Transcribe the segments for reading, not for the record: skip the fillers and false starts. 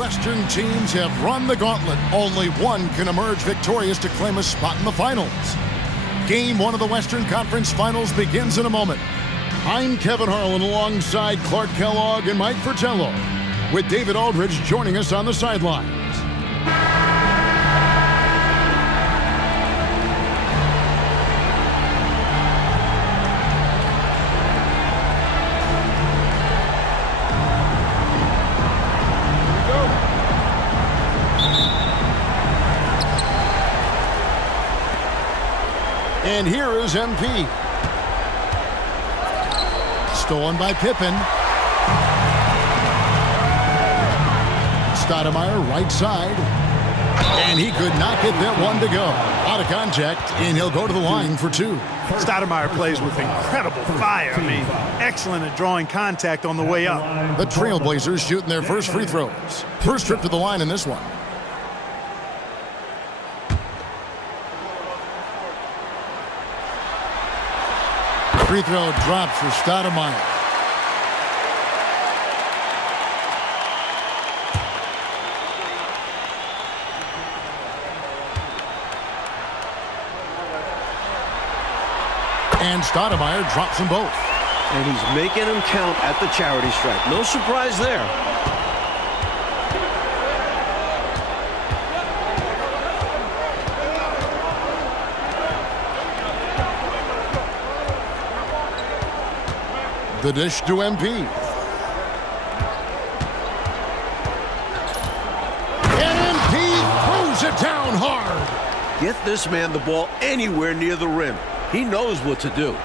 Western teams have run the gauntlet. Only one can emerge victorious to claim a spot in the finals. Game 1 of the Western Conference Finals begins in a moment. I'm Kevin Harlan alongside Clark Kellogg and Mike Fratello, with David Aldridge joining us on the sidelines. And here is MP. Stolen by Pippen. Stoudemire right side. And he could not get that one to go. Out of contact, and he'll go to the line for 2. Stoudemire plays with incredible fire. I mean, excellent at drawing contact on the way up. The Trailblazers shooting their first free throws. First trip to the line in this one. Free throw drops for Stoudemire. And Stoudemire drops them both. And he's making them count at the charity stripe. No surprise there. The dish to MP. And MP throws it down hard. Get this man the ball anywhere near the rim. He knows what to do.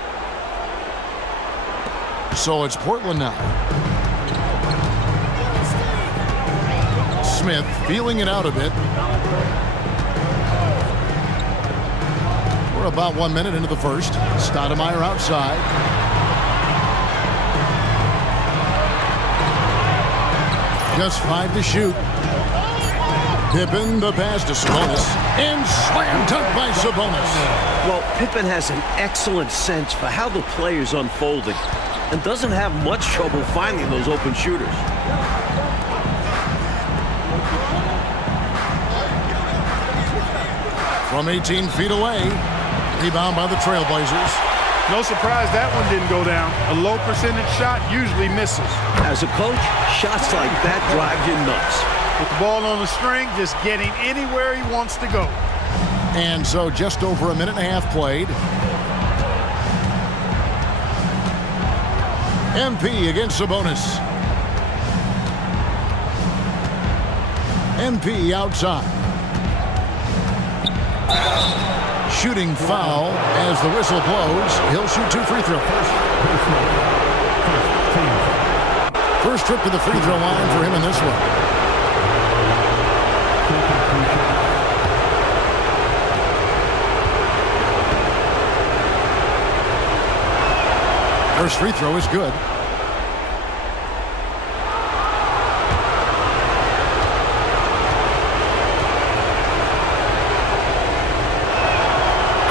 So it's Portland now. Smith feeling it out a bit. We're about 1 minute into the first. Stoudemire outside. Just 5 to shoot. Pippen, the pass to Sabonis. And slam dunk by Sabonis. Well, Pippen has an excellent sense for how the play is unfolding and doesn't have much trouble finding those open shooters. From 18 feet away. Rebound by the Trailblazers. No surprise that one didn't go down. A low percentage shot usually misses. As a coach, shots like that drive you nuts. With the ball on the string, just getting anywhere he wants to go. And so just over a minute and a half played. MP against Sabonis. MP outside. Shooting foul as the whistle blows. He'll shoot 2 free throws. First trip to the free throw line for him in this one. First free throw is good.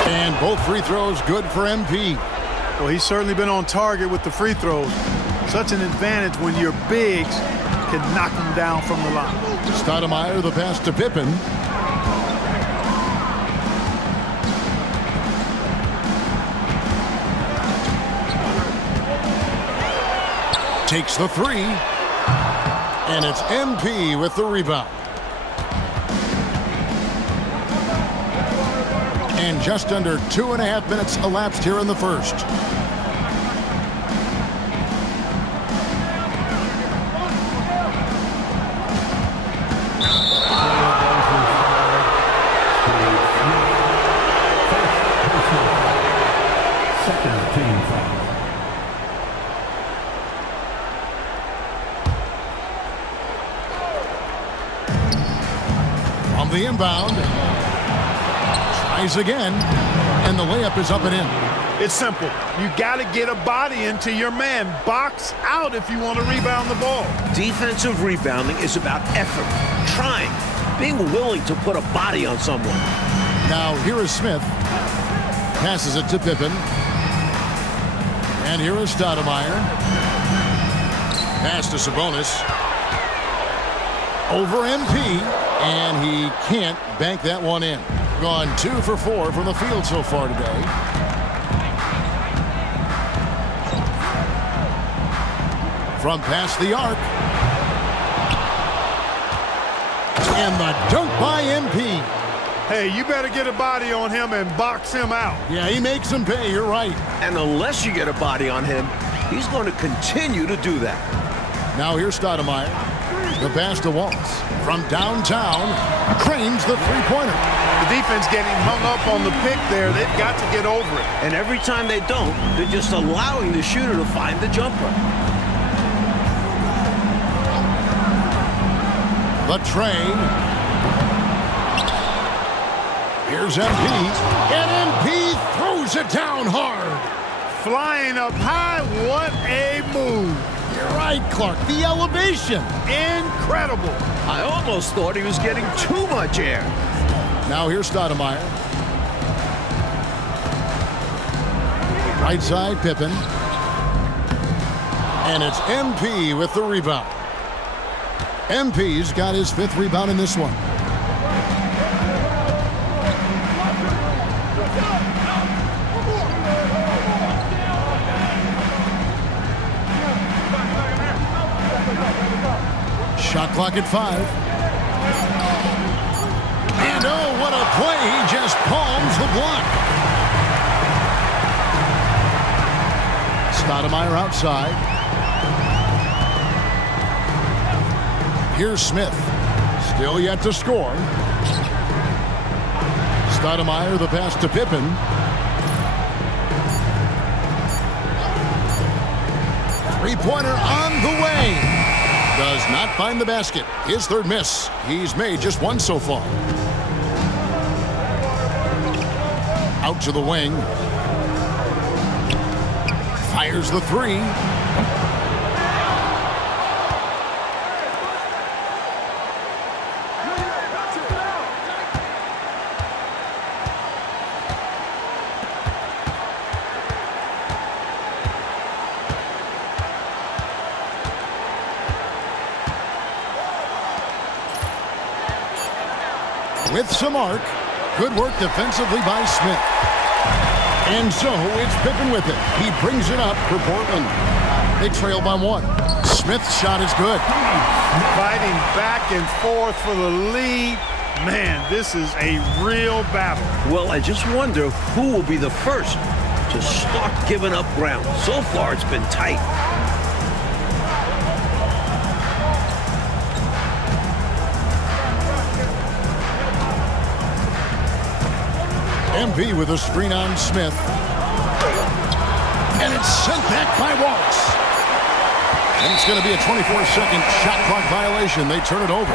And both free throws good for MP. Well, he's certainly been on target with the free throws. Such an advantage when your bigs can knock them down from the line. Stoudemire, the pass to Pippen. Takes the 3. And it's MP with the rebound. And just under 2.5 minutes elapsed here in the first. On the inbound. Tries again, and the layup is up and in. It's simple. You got to get a body into your man. Box out if you want to rebound the ball. Defensive rebounding is about effort, trying, being willing to put a body on someone. Now here is Smith. Passes it to Pippen. And here is Stoudemire. Pass to Sabonis. over MP, and he can't bank that one in. Gone 2 for 4 from the field so far today. From past the arc. And the dunk by MP. Hey, you better get a body on him and box him out. Yeah, he makes him pay, you're right. And unless you get a body on him, he's going to continue to do that. Now here's Stoudemire. The pass to Waltz. From downtown, cranes the three-pointer. The defense getting hung up on the pick there. They've got to get over it. And every time they don't, they're just allowing the shooter to find the jumper. The train. Here's MP. And MP throws it down hard. Flying up high, what a move. You're right, Clark. The elevation. Incredible. I almost thought he was getting too much air. Now here's Stoudemire. Right side, Pippen. And it's MP with the rebound. MP's got his 5th rebound in this one. Shot clock at 5. And oh, what a play. He just palms the block. Stoudemire outside. Here's Smith. Still yet to score. Stoudemire, the pass to Pippen. Three-pointer on the way. Does not find the basket. His 3rd miss. He's made just 1 so far. Out to the wing. Fires the 3. With some arc. Good work defensively by Smith. And so it's Pippen with it. He brings it up for Portland. They trail by 1. Smith's shot is good. Fighting back and forth for the lead. Man, this is a real battle. Well, I just wonder who will be the first to start giving up ground. So far, it's been tight. MP with a screen on Smith. And it's sent back by Waltz. And it's going to be a 24-second shot clock violation. They turn it over.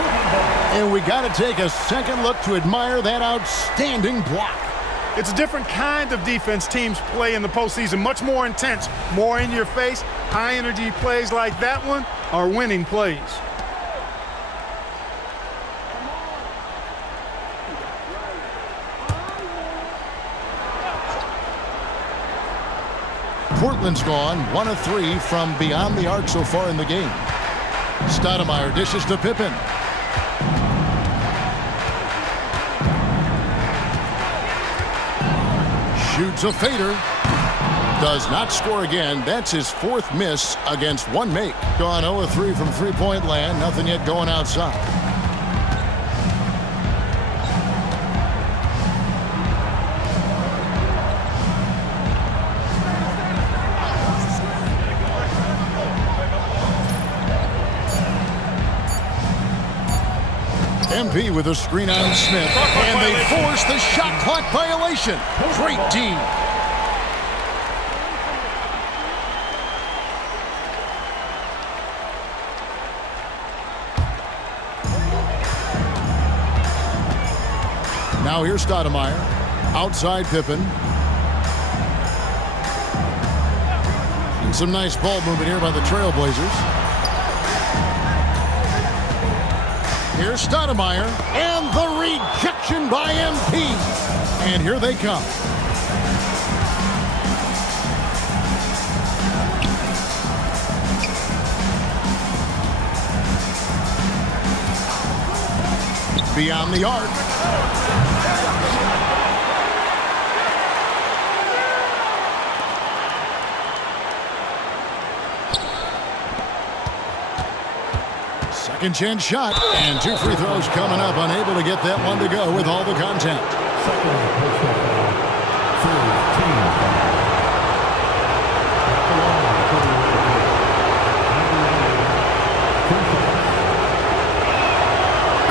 And we got to take a second look to admire that outstanding block. It's a different kind of defense teams play in the postseason. Much more intense, more in your face. High-energy plays like that one are winning plays. Portland's gone 1 of 3 from beyond the arc so far in the game. Stoudemire dishes to Pippen. Shoots a fader. Does not score again. That's his 4th miss against 1 make. Gone 0 of 3 from three-point land. Nothing yet going outside. MP with a screen on Smith, and they force the shot clock violation. Great D. Now here's Stoudemire. Outside Pippen. And some nice ball movement here by the Trailblazers. Here's Stoudemire, and the rejection by MP. And here they come. beyond the arc. Second chance shot, and 2 free throws coming up. Unable to get that one to go with all the contact.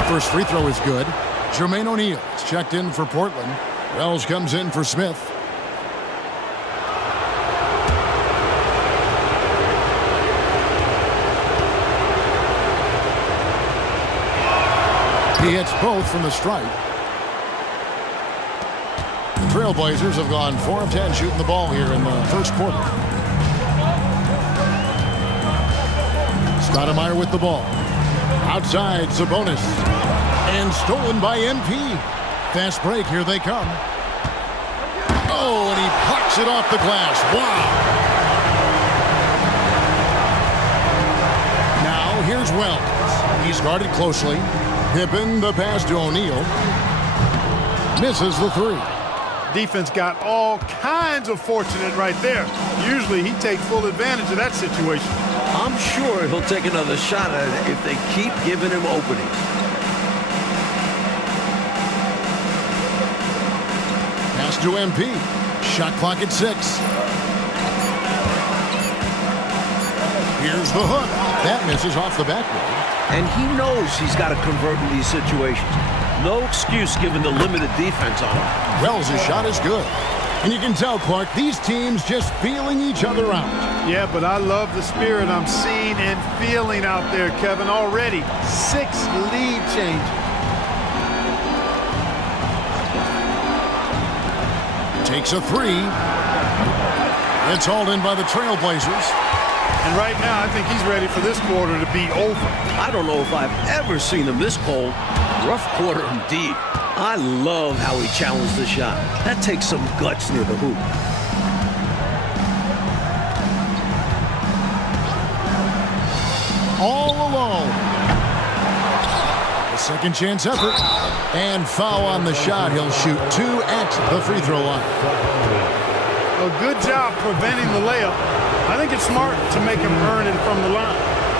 First free throw is good. Jermaine O'Neal is checked in for Portland. Wells comes in for Smith. He hits both from the stripe. The Trailblazers have gone 4 of 10 shooting the ball here in the first quarter. Stoudemire with the ball. Outside, Sabonis. And stolen by MP. Fast break, here they come. Oh, and he plucks it off the glass. Wow. Now, here's Wells. He's guarded closely. Pippen, the pass to O'Neal. Misses the 3. Defense got all kinds of fortunate right there. Usually he takes full advantage of that situation. I'm sure he'll take another shot at it if they keep giving him openings. Pass to MP. Shot clock at 6. Here's the hook. That misses off the backboard. And he knows he's got to convert in these situations. No excuse given the limited defense on him. Wells' shot is good. And you can tell, Clark, these teams just feeling each other out. Yeah, but I love the spirit I'm seeing and feeling out there, Kevin. Already 6 lead changes. Takes a 3. It's hauled in by the Trailblazers. And right now, I think he's ready for this quarter to be over. I don't know if I've ever seen him this cold. Rough quarter indeed. I love how he challenged the shot. That takes some guts near the hoop. All alone. A second chance effort. And foul on the shot. He'll shoot 2 at the free throw line. A good job preventing the layup. I think it's smart to make him earn it from the line.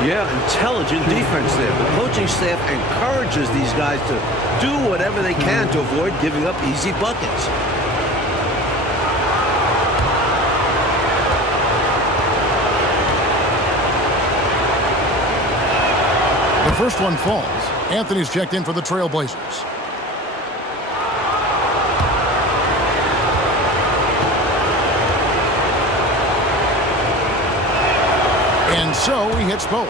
Yeah, intelligent defense there. The coaching staff encourages these guys to do whatever they can to avoid giving up easy buckets. The first one falls. Anthony's checked in for the Trailblazers. And so he hits both.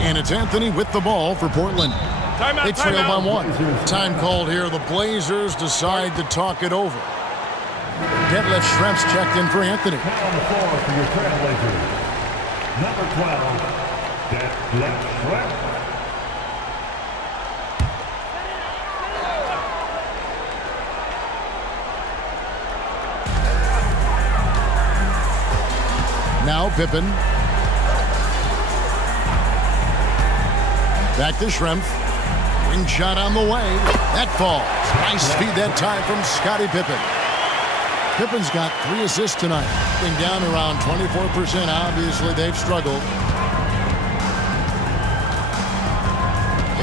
And it's Anthony with the ball for Portland. Timeout, They trail by 1. Time called here. The Blazers decide to talk it over. Detlef Schrempf's checked in for Anthony. On the floor for your Trailblazers, number 12, Detlef Schrempf. Now Pippen. Back to Schrempf. Wing shot on the way. That falls. Nice feed that time from Scottie Pippen. Pippen's got 3 assists tonight. Been down around 24%. Obviously, they've struggled.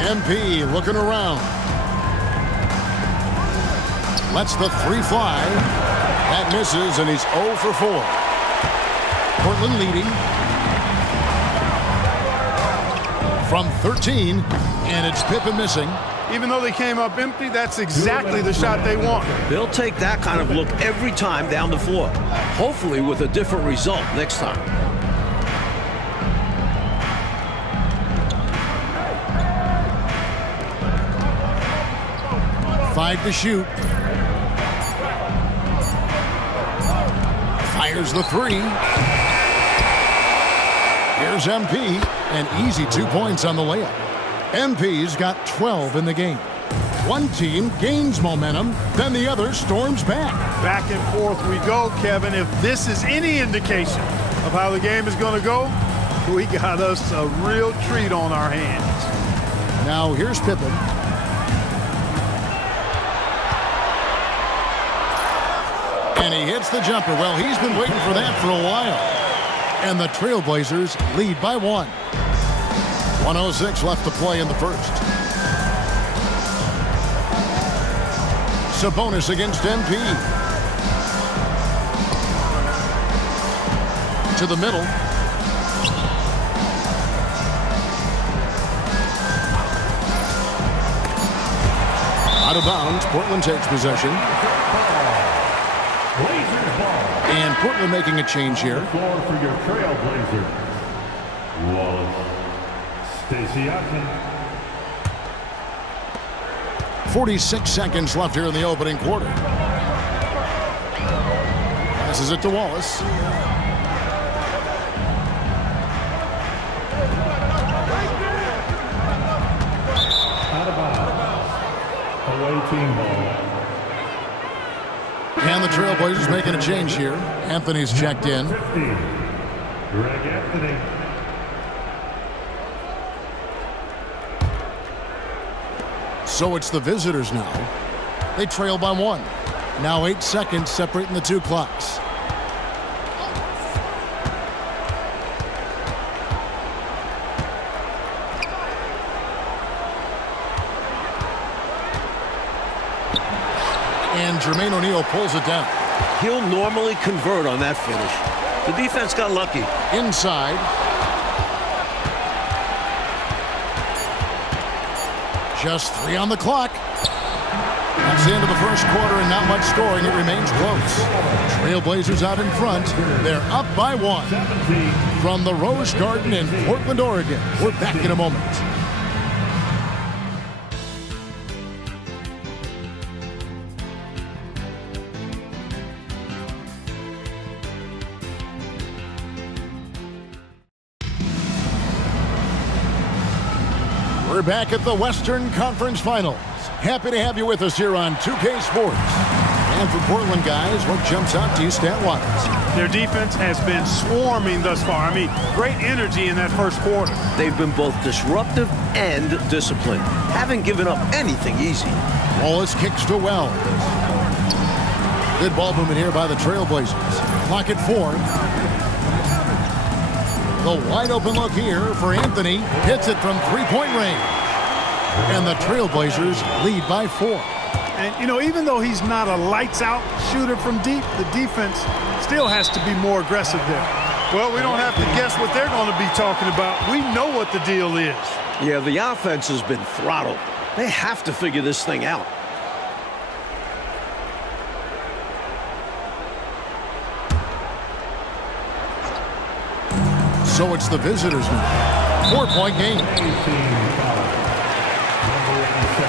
MP looking around. Lets the 3 fly. That misses, and he's 0 for 4. Portland leading from 13, and it's Pippen missing. Even though they came up empty, that's exactly the shot they want. They'll take that kind of look every time down the floor. Hopefully with a different result next time. Five to shoot. Fires the 3. Here's MP, an easy 2 points on the layup. MP's got 12 in the game. One team gains momentum, then the other storms back. Back and forth we go, Kevin. If this is any indication of how the game is going to go, We got us a real treat on our hands. Now here's Pippen. And he hits the jumper. Well, he's been waiting for that for a while. And the Trailblazers lead by 1. 1:06 left to play in the first. Sabonis against MP. To the middle. Out of bounds. Portland takes possession. And Portland making a change here. The floor for your Trailblazers. Wallace. Stacey Atkins. 46 seconds left here in the opening quarter. Passes it to Wallace. Out of bounds. Away team ball. And the Trailblazers making a change here. Anthony's checked in. 50. Greg Anthony. So it's the visitors now. They trail by 1. Now 8 seconds separating the two clocks. And Jermaine O'Neal pulls it down. He'll normally convert on that finish. The defense got lucky. Inside. Just 3 on the clock. That's the end of the first quarter and not much scoring. It remains close. Trailblazers out in front. They're up by 1. From the Rose Garden in Portland, Oregon. We're back in a moment. We're back at the Western Conference Finals. Happy to have you with us here on 2K Sports. And for Portland guys, what jumps out to you stat-wise? Their defense has been swarming thus far. I mean, great energy in that first quarter. They've been both disruptive and disciplined. Haven't given up anything easy. Wallace kicks to Wells. Good ball movement here by the Trailblazers. Clock at 4. The wide open look here for Anthony. Hits it from three-point range. And the Trailblazers lead by 4. And, you know, even though he's not a lights-out shooter from deep, the defense still has to be more aggressive there. Well, we don't have to guess what they're going to be talking about. We know what the deal is. Yeah, the offense has been throttled. They have to figure this thing out. So it's the visitors now. 4-point game. 18 foul. Number 87.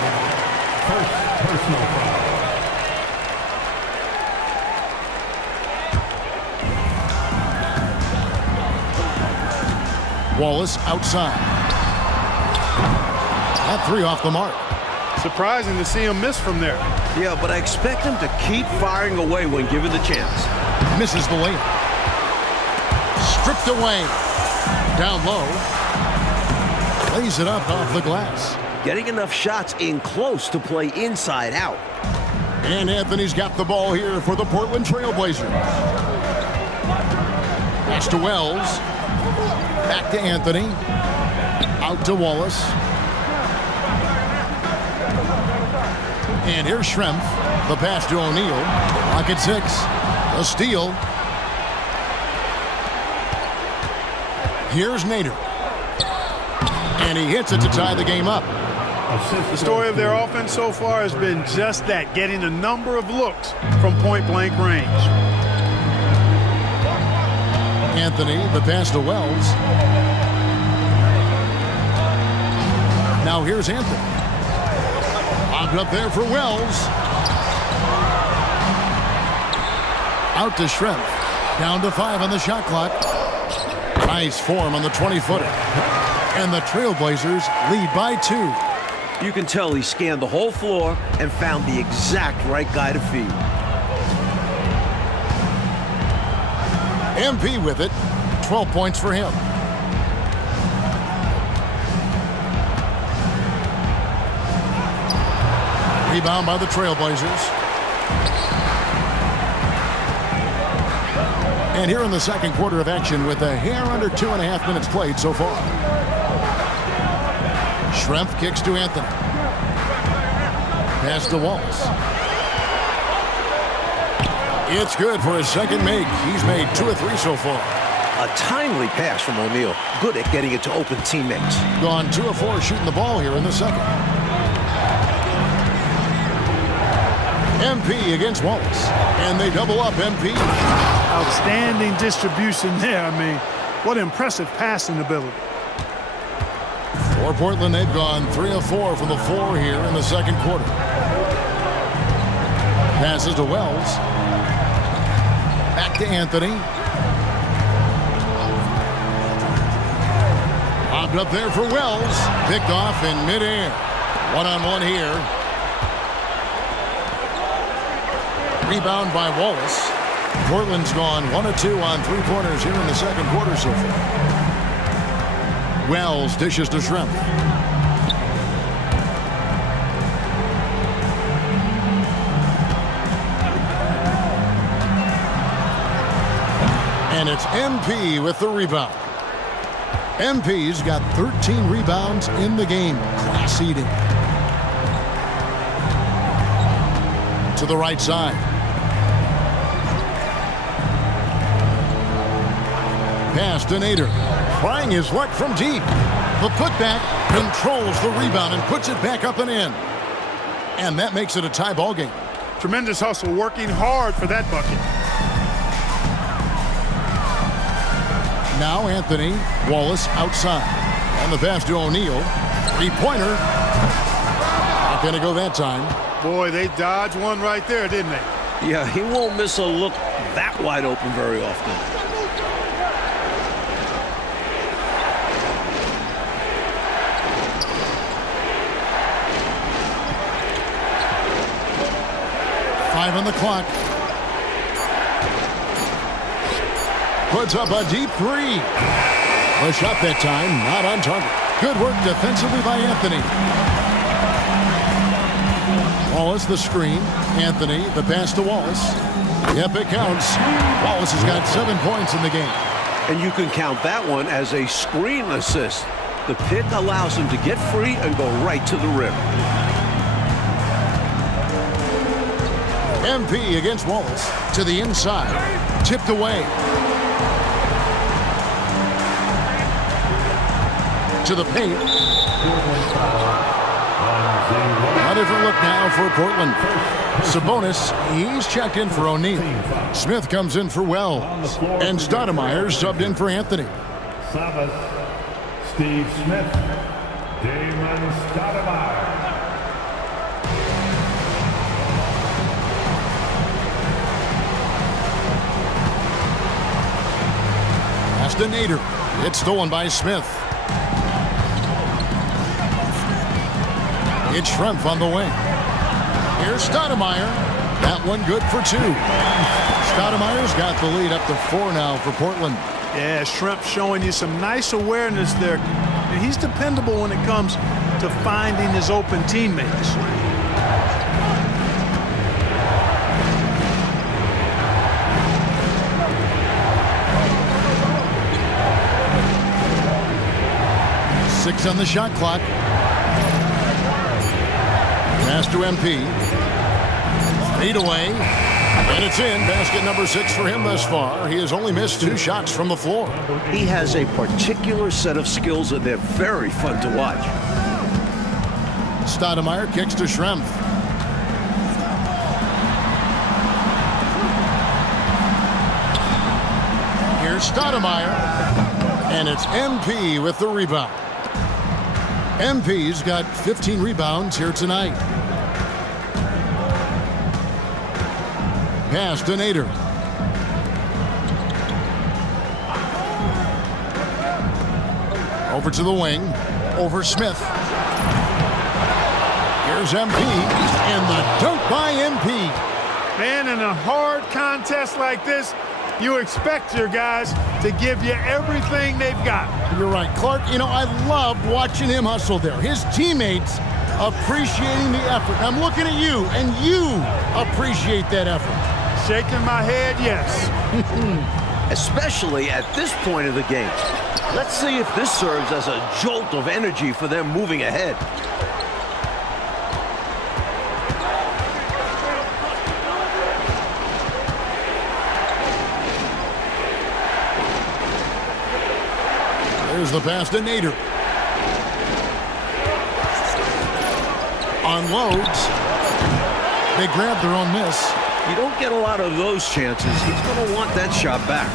First personal foul. Wallace outside. That 3 off the mark. Surprising to see him miss from there. Yeah, but I expect him to keep firing away when given the chance. Misses the layup. Stripped away. Down low. Lays it up off the glass. Getting enough shots in close to play inside out. And Anthony's got the ball here for the Portland Trailblazers. Pass to Wells. Back to Anthony. Out to Wallace. And here's Schrempf. The pass to O'Neal. Clock at 6. A steal. Here's Nader. And he hits it to tie the game up. The story of their offense so far has been just that, getting a number of looks from point-blank range. Anthony, the pass to Wells. Now here's Anthony. Lobbed up there for Wells. Out to Schrempf. Down to 5 on the shot clock. Nice form on the 20-footer. And the Trailblazers lead by 2. You can tell he scanned the whole floor and found the exact right guy to feed. MP with it. 12 points for him. Rebound by the Trailblazers. And here in the second quarter of action with a hair under 2.5 minutes played so far. Schrempf kicks to Anthony. Pass to Wallace. It's good for his second make. He's made 2 of 3 so far. A timely pass from O'Neal. Good at getting it to open teammates. Gone 2 of 4 shooting the ball here in the second. MP against Wallace. And they double up MP. Outstanding distribution there. I mean, what impressive passing ability. For Portland, they've gone 3 of 4 from the floor here in the second quarter. Passes to Wells. Back to Anthony. Popped up there for Wells. Picked off in midair. One-on-one here. Rebound by Wallace. Portland's gone 1 of 2 on 3-pointers here in the second quarter so far. Wells dishes to Schrempf. And it's MP with the rebound. MP's got 13 rebounds in the game. Class eating. To the right side. Pass to Nader. Trying his luck from deep. The putback controls the rebound and puts it back up and in. And that makes it a tie ball game. Tremendous hustle, working hard for that bucket. Now Anthony, Wallace outside. On the pass to O'Neal. 3-pointer. Not going to go that time. Boy, they dodged one right there, didn't they? Yeah, he won't miss a look that wide open very often. Five on the clock. Puts up a deep 3. A shot that time, not on target. Good work defensively by Anthony. Wallace the screen. Anthony the pass to Wallace. Yep, it counts. Wallace has got 7 points in the game. And you can count that one as a screen assist. The pick allows him to get free and go right to the rim. MP against Wallace. To the inside. Tipped away. To the paint. A different look now for Portland. Sabonis, he's checked in for O'Neal. Smith comes in for Wells. And Stoudemire subbed in for Anthony. Sabbath, Steve Smith, Damon Stoudemire. Pass to Nader. It's stolen by Smith. It's Schrempf on the wing. Here's Stoudemire. That one good for 2. Stoudemire's got the lead up to 4 now for Portland. Yeah, Schrempf showing you some nice awareness there. And he's dependable when it comes to finding his open teammates. Six on the shot clock. Pass to MP. Fade away. And it's in. Basket number 6 for him thus far. He has only missed 2 shots from the floor. He has a particular set of skills and they're very fun to watch. Stoudemire kicks to Schrempf. Here's Stoudemire. And it's MP with the rebound. MP's got 15 rebounds here tonight. Pass to Nader. Over to the wing. Over Smith. Here's MP. And the dunk by MP. Man, in a hard contest like this, you expect your guys to give you everything they've got. You're right, Clark. You know, I loved watching him hustle there. His teammates appreciating the effort. I'm looking at you, and you appreciate that effort. Shaking my head, yes. Especially at this point of the game. Let's see if this serves as a jolt of energy for them moving ahead. There's the pass to Nader. Unloads. They grab their own miss. You don't get a lot of those chances. He's going to want that shot back.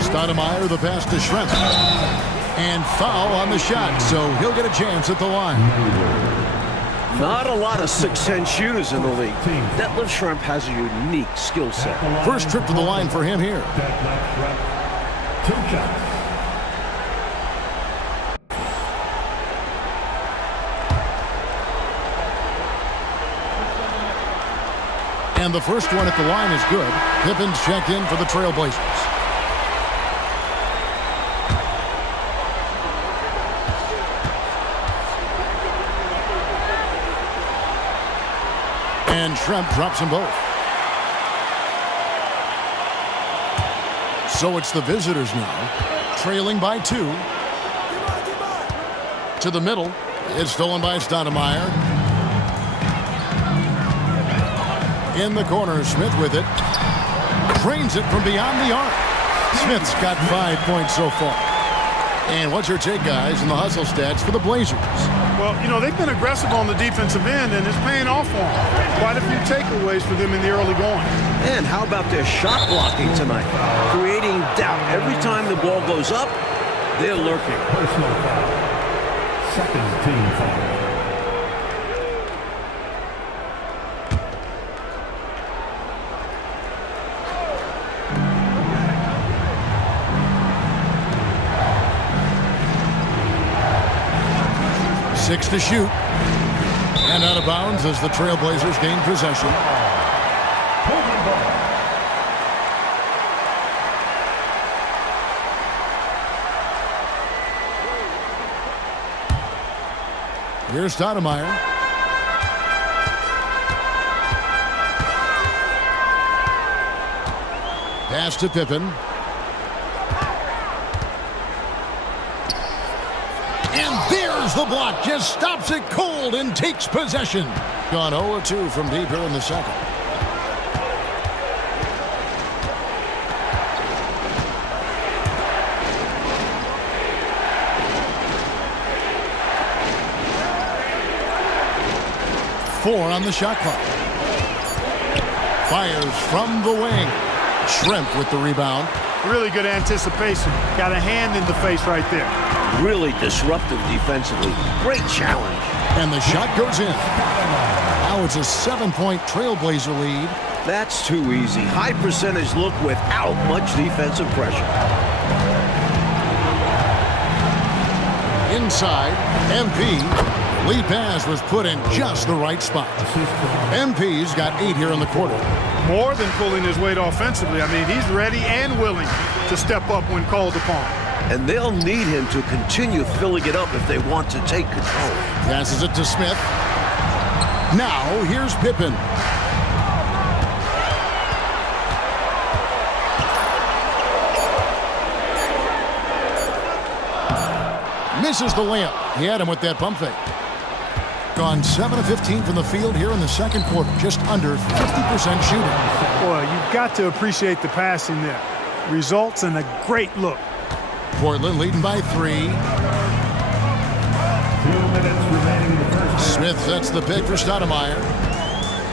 Stoudemire, the pass to Schrempf. And foul on the shot, so he'll get a chance at the line. Not a lot of 6'10" shooters in the league. Detlef Schrempf has a unique skill set. First trip to the line for him here. Two shots. And the first one at the line is good. Pippen's checked in for the Trailblazers. And Schrempf drops them both. So it's the visitors now, trailing by 2. To the middle. It's stolen by Stoudemire. In the corner, Smith with it. Drains it from beyond the arc. Smith's got 5 points so far. And what's your take, guys, in the hustle stats for the Blazers? Well, you know, they've been aggressive on the defensive end, and it's paying off for them. Quite a few takeaways for them in the early going. And how about their shot blocking tonight? Creating doubt. Every time the ball goes up, they're lurking. Personal foul. Second team foul. Six to shoot. And out of bounds as the Trailblazers gain possession. Here's Stoudemire. Pass to Pippen. And there's the block. Just stops it cold and takes possession. Gone 0-2 from deep here in the second. Four on the shot clock. Fires from the wing. Schrempf with the rebound. Really good anticipation. Got a hand in the face right there. Really disruptive defensively. Great challenge. And the shot goes in. Now it's a 7-point Trailblazer lead. That's too easy. High percentage look without much defensive pressure. Inside, MP. Lead pass was put in just the right spot. MP's got 8 here in the quarter. More than pulling his weight offensively. I mean, he's ready and willing to step up when called upon. And they'll need him to continue filling it up if they want to take control. Passes it to Smith. Now, here's Pippen. Misses the layup. He had him with that pump fake. Gone 7 of 15 from the field here in the second quarter. Just under 50% shooting. Boy, you've got to appreciate the passing there. Results in a great look. Portland leading by 3. 2 minutes remaining in the first. Smith sets the pick for Stoudemire.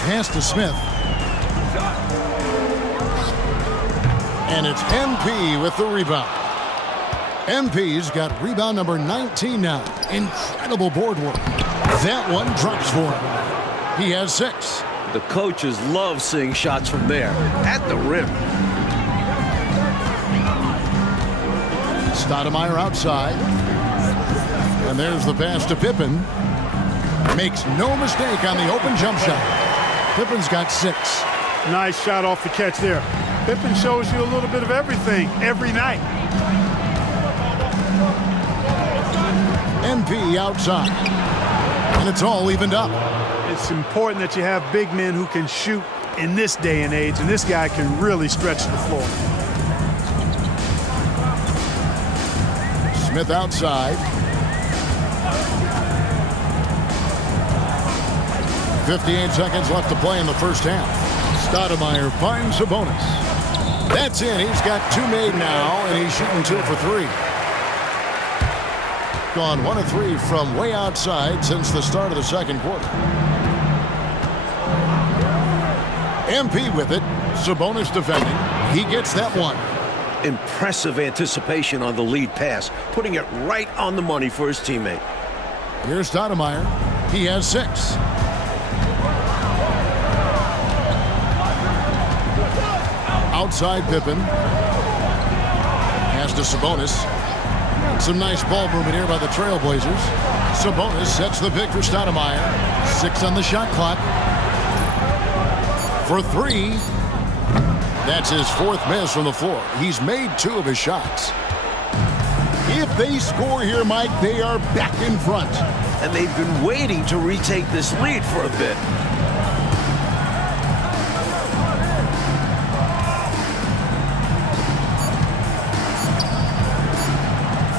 Pass to Smith. And it's MP with the rebound. MP's got rebound number 19 now. Incredible board work. That one drops for him. He has 6. The coaches love seeing shots from there, at the rim. Stoudemire outside. And there's the pass to Pippen. Makes no mistake on the open jump shot. Pippen's got 6. Nice shot off the catch there. Pippen shows you a little bit of everything every night. MP outside. And it's all evened up. It's important that you have big men who can shoot in this day and age, and this guy can really stretch the floor. Smith outside. 58 seconds left to play in the first half. Stoudemire finds Sabonis. That's in. He's got 2 made now, and he's shooting 2 for 3. Gone 1 of 3 from way outside since the start of the second quarter. MP with it. Sabonis defending. He gets that one. Impressive anticipation on the lead pass, putting it right on the money for his teammate. Here's Stoudemire. He has 6. Outside Pippen. Pass to Sabonis. Some nice ball movement here by the Trailblazers. Sabonis sets the pick for Stoudemire. 6 on the shot clock. For 3. That's his 4th miss from the floor. He's made 2 of his shots. If they score here, Mike, they are back in front. And they've been waiting to retake this lead for a bit.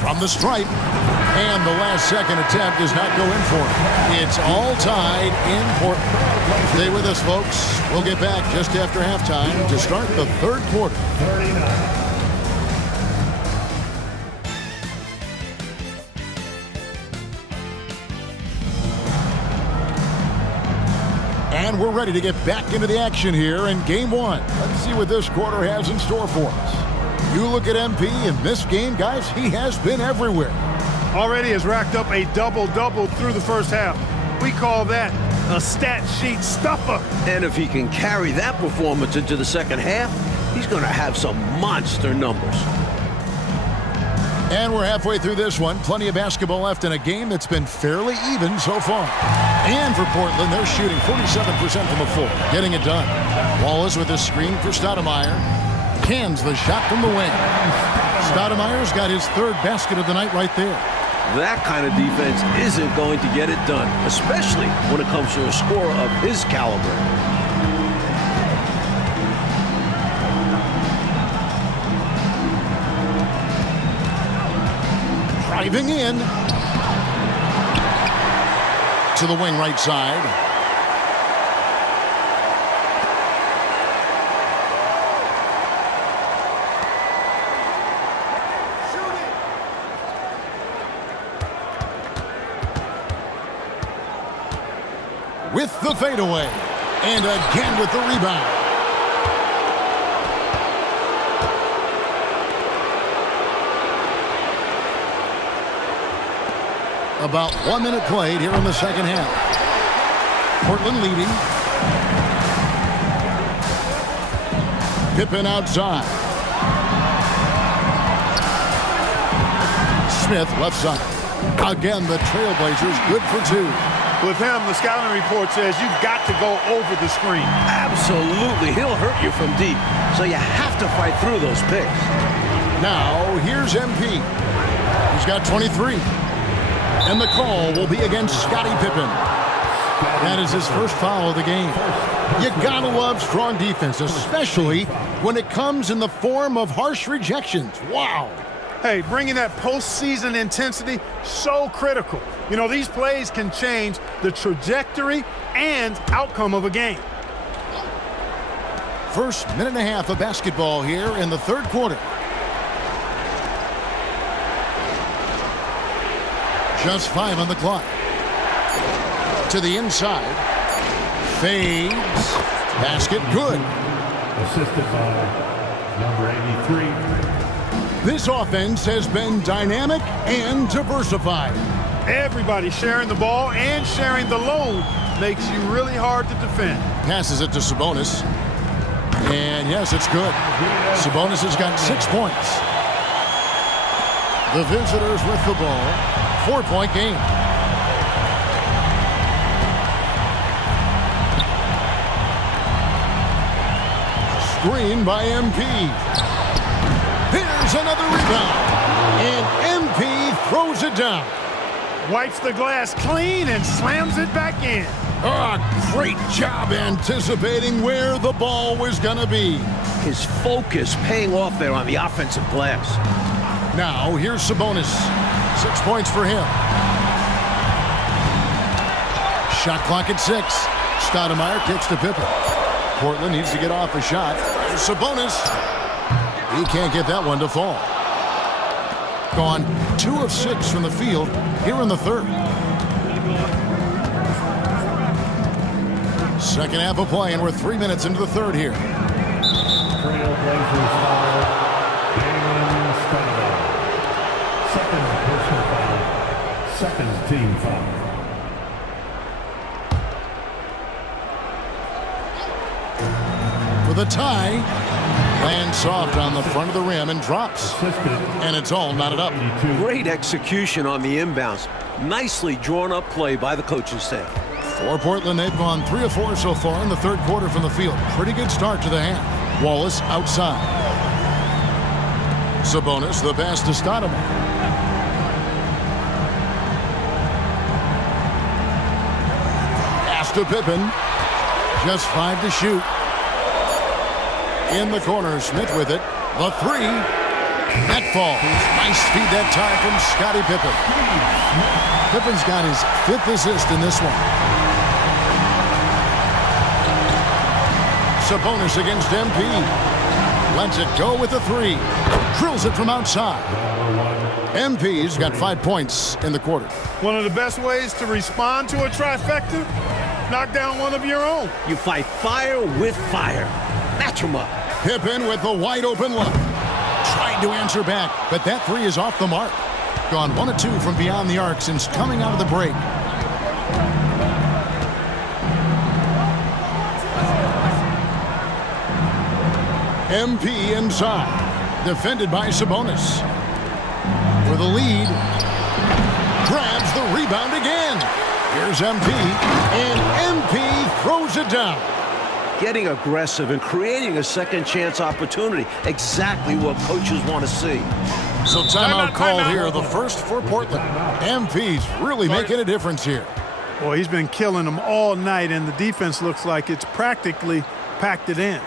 From the stripe, and the last second attempt does not go in for him. It's all tied in Portland. Stay with us, folks. We'll get back just after halftime to start the third quarter. 39. And we're ready to get back into the action here in game 1. Let's see what this quarter has in store for us. You look at MP in this game, guys, he has been everywhere. Already has racked up a double-double through the first half. We call that a stat sheet stuffer. And if he can carry that performance into the second half, he's going to have some monster numbers. And we're halfway through this one. Plenty of basketball left in a game that's been fairly even so far. And for Portland, they're shooting 47% from the floor, getting it done. Wallace with a screen for Stoudemire. Cans the shot from the wing. Stoudemire's got his 3rd basket of the night right there. That kind of defense isn't going to get it done, especially when it comes to a scorer of his caliber. Driving in. To the wing right side. With the fadeaway. And again with the rebound. About 1 minute played here in the second half. Portland leading. Pippen outside. Smith left side. Again, the Trailblazers good for 2. With him, the scouting report says you've got to go over the screen. Absolutely. He'll hurt you from deep, so you have to fight through those picks. Now, here's MP. He's got 23. And the call will be against Scottie Pippen. That is his first foul of the game. You gotta love strong defense, especially when it comes in the form of harsh rejections. Wow. Hey, bringing that postseason intensity, so critical. You know, these plays can change the trajectory and outcome of a game. First minute and a half of basketball here in the third quarter. Just 5 on the clock. To the inside. Fades. Basket good. Assisted by number 83. This offense has been dynamic and diversified. Everybody sharing the ball and sharing the load makes you really hard to defend. Passes it to Sabonis. And yes, it's good. Sabonis has got 6 points. The visitors with the ball. 4-point game. Screen by MP. Here's another rebound. And MP throws it down. Wipes the glass clean and slams it back in. Great job anticipating where the ball was going to be. His focus paying off there on the offensive glass. Now, here's Sabonis. 6 points for him. Shot clock at 6. Stoudemire kicks to Pippen. Portland needs to get off a shot. There's Sabonis. He can't get that one to fall. Gone 2 of 6 from the field here in the third. Second half of play, and we're 3 minutes into the third here. Trailblazers foul. Damon Stoudemire. Second personal foul. Second team foul. For the tie, lands soft on the front of the rim and drops. And it's all knotted up. Great execution on the inbounds. Nicely drawn up play by the coaching staff. For Portland, they've gone 3 of 4 so far in the third quarter from the field. Pretty good start to the half. Wallace outside. Sabonis, the pass to Stoudemire. Pass to Pippen. Just 5 to shoot. In the corner, Smith with it. The 3. That falls. Nice feed that time from Scottie Pippen. Pippen's got his 5th assist in this one. Sabonis against MP. Lets it go with the 3. Drills it from outside. MP's got 5 points in the quarter. One of the best ways to respond to a trifecta, knock down one of your own. You fight fire with fire. Match them up. Pippen with the wide open look. Tried to answer back, but that 3 is off the mark. Gone 1 of 2 from beyond the arc since coming out of the break. MP inside. Defended by Sabonis. For the lead. Grabs the rebound again. Here's MP. And MP throws it down. Getting aggressive and creating a second chance opportunity. Exactly what coaches want to see. So timeout called here. The first for Portland. MP's really making a difference here. Boy, he's been killing them all night, and the defense looks like it's practically packed it in.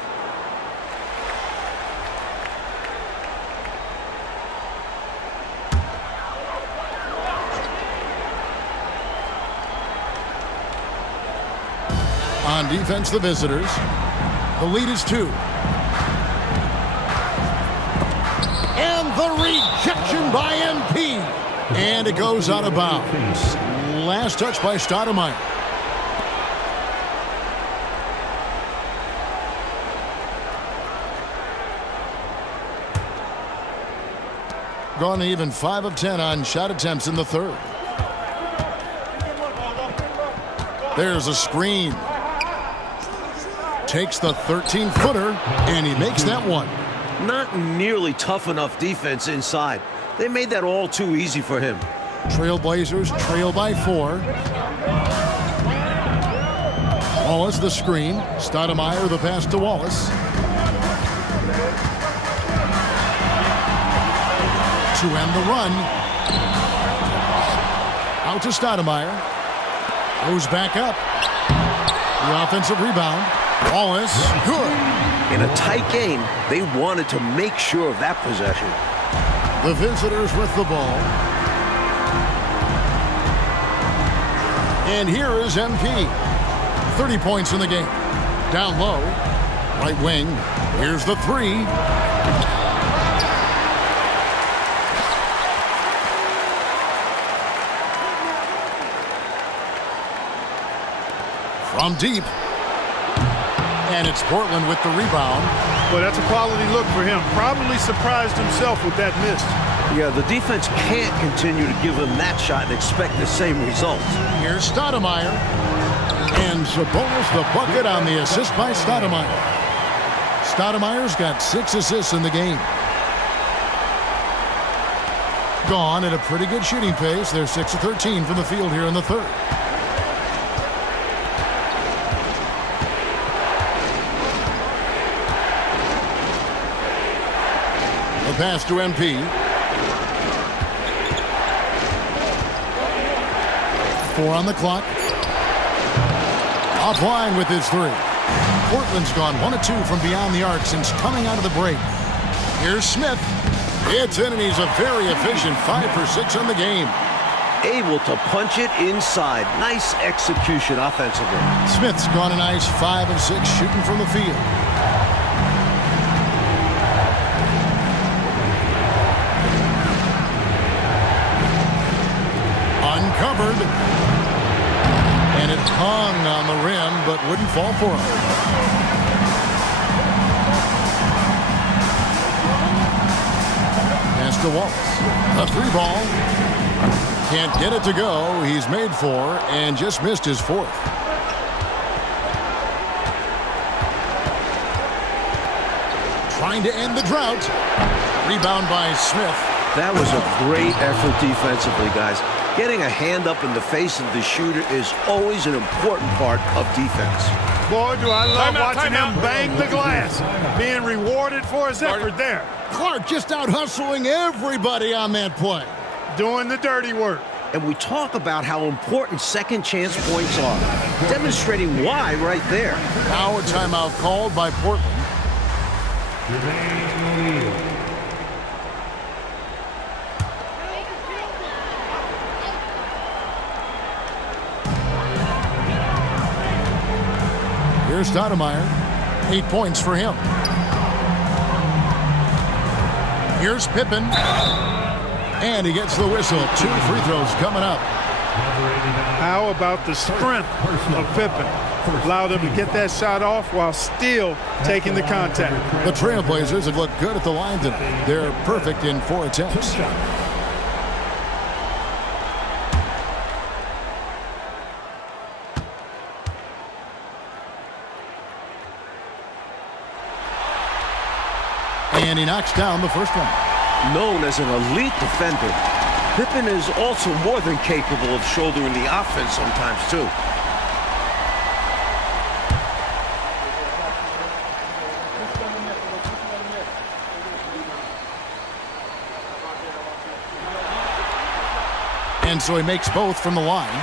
On defense, the visitors. The lead is 2. And the rejection by MP. And it goes out of bounds. Last touch by Stoudemire. Gone even 5 of 10 on shot attempts in the third. There's a screen. Takes the 13-footer, and he makes that one. Not nearly tough enough defense inside. They made that all too easy for him. Trailblazers trail by 4. Wallace the screen. Stoudemire the pass to Wallace. To end the run. Out to Stoudemire. Goes back up. The offensive rebound. Wallace, good. In a tight game, they wanted to make sure of that possession. The visitors with the ball. And here is MP. 30 points in the game. Down low. Right wing. Here's the 3. From deep. And it's Portland with the rebound. Well, that's a quality look for him. Probably surprised himself with that miss. Yeah, the defense can't continue to give him that shot and expect the same results. Here's Stoudemire. And Sabonis the bucket on the assist by Stoudemire. Stoudemire's got 6 assists in the game. Gone at a pretty good shooting pace. They're 6 of 13 from the field here in the third. The pass to MP. 4 on the clock. Offline with his 3. Portland's gone 1 of 2 from beyond the arc since coming out of the break. Here's Smith. It's in, and he's a very efficient 5 for 6 on the game. Able to punch it inside. Nice execution offensively. Smith's gone a nice 5 of 6 shooting from the field. Uncovered. And it hung on the rim, but wouldn't fall for him. Pass to Wallace. A 3 ball. Can't get it to go. He's made 4 and just missed his 4th. Trying to end the drought. Rebound by Smith. That was a great effort defensively, guys. Getting a hand up in the face of the shooter is always an important part of defense. Boy, do I love watching him bang the glass. Being rewarded for his effort there. Clark just out hustling everybody on that play. Doing the dirty work. And we talk about how important second chance points are. Demonstrating why right there. Now a timeout called by Portland. Here's Stoudemire. 8 points for him. Here's Pippen. And he gets the whistle. 2 free throws coming up. How about the strength of Pippen? Allowed him to get that shot off while still taking the contact. The Trailblazers have looked good at the line tonight. They're perfect in 4 attempts. And he knocks down the first one. Known as an elite defender, Pippen is also more than capable of shouldering the offense sometimes, too. And so he makes both from the line.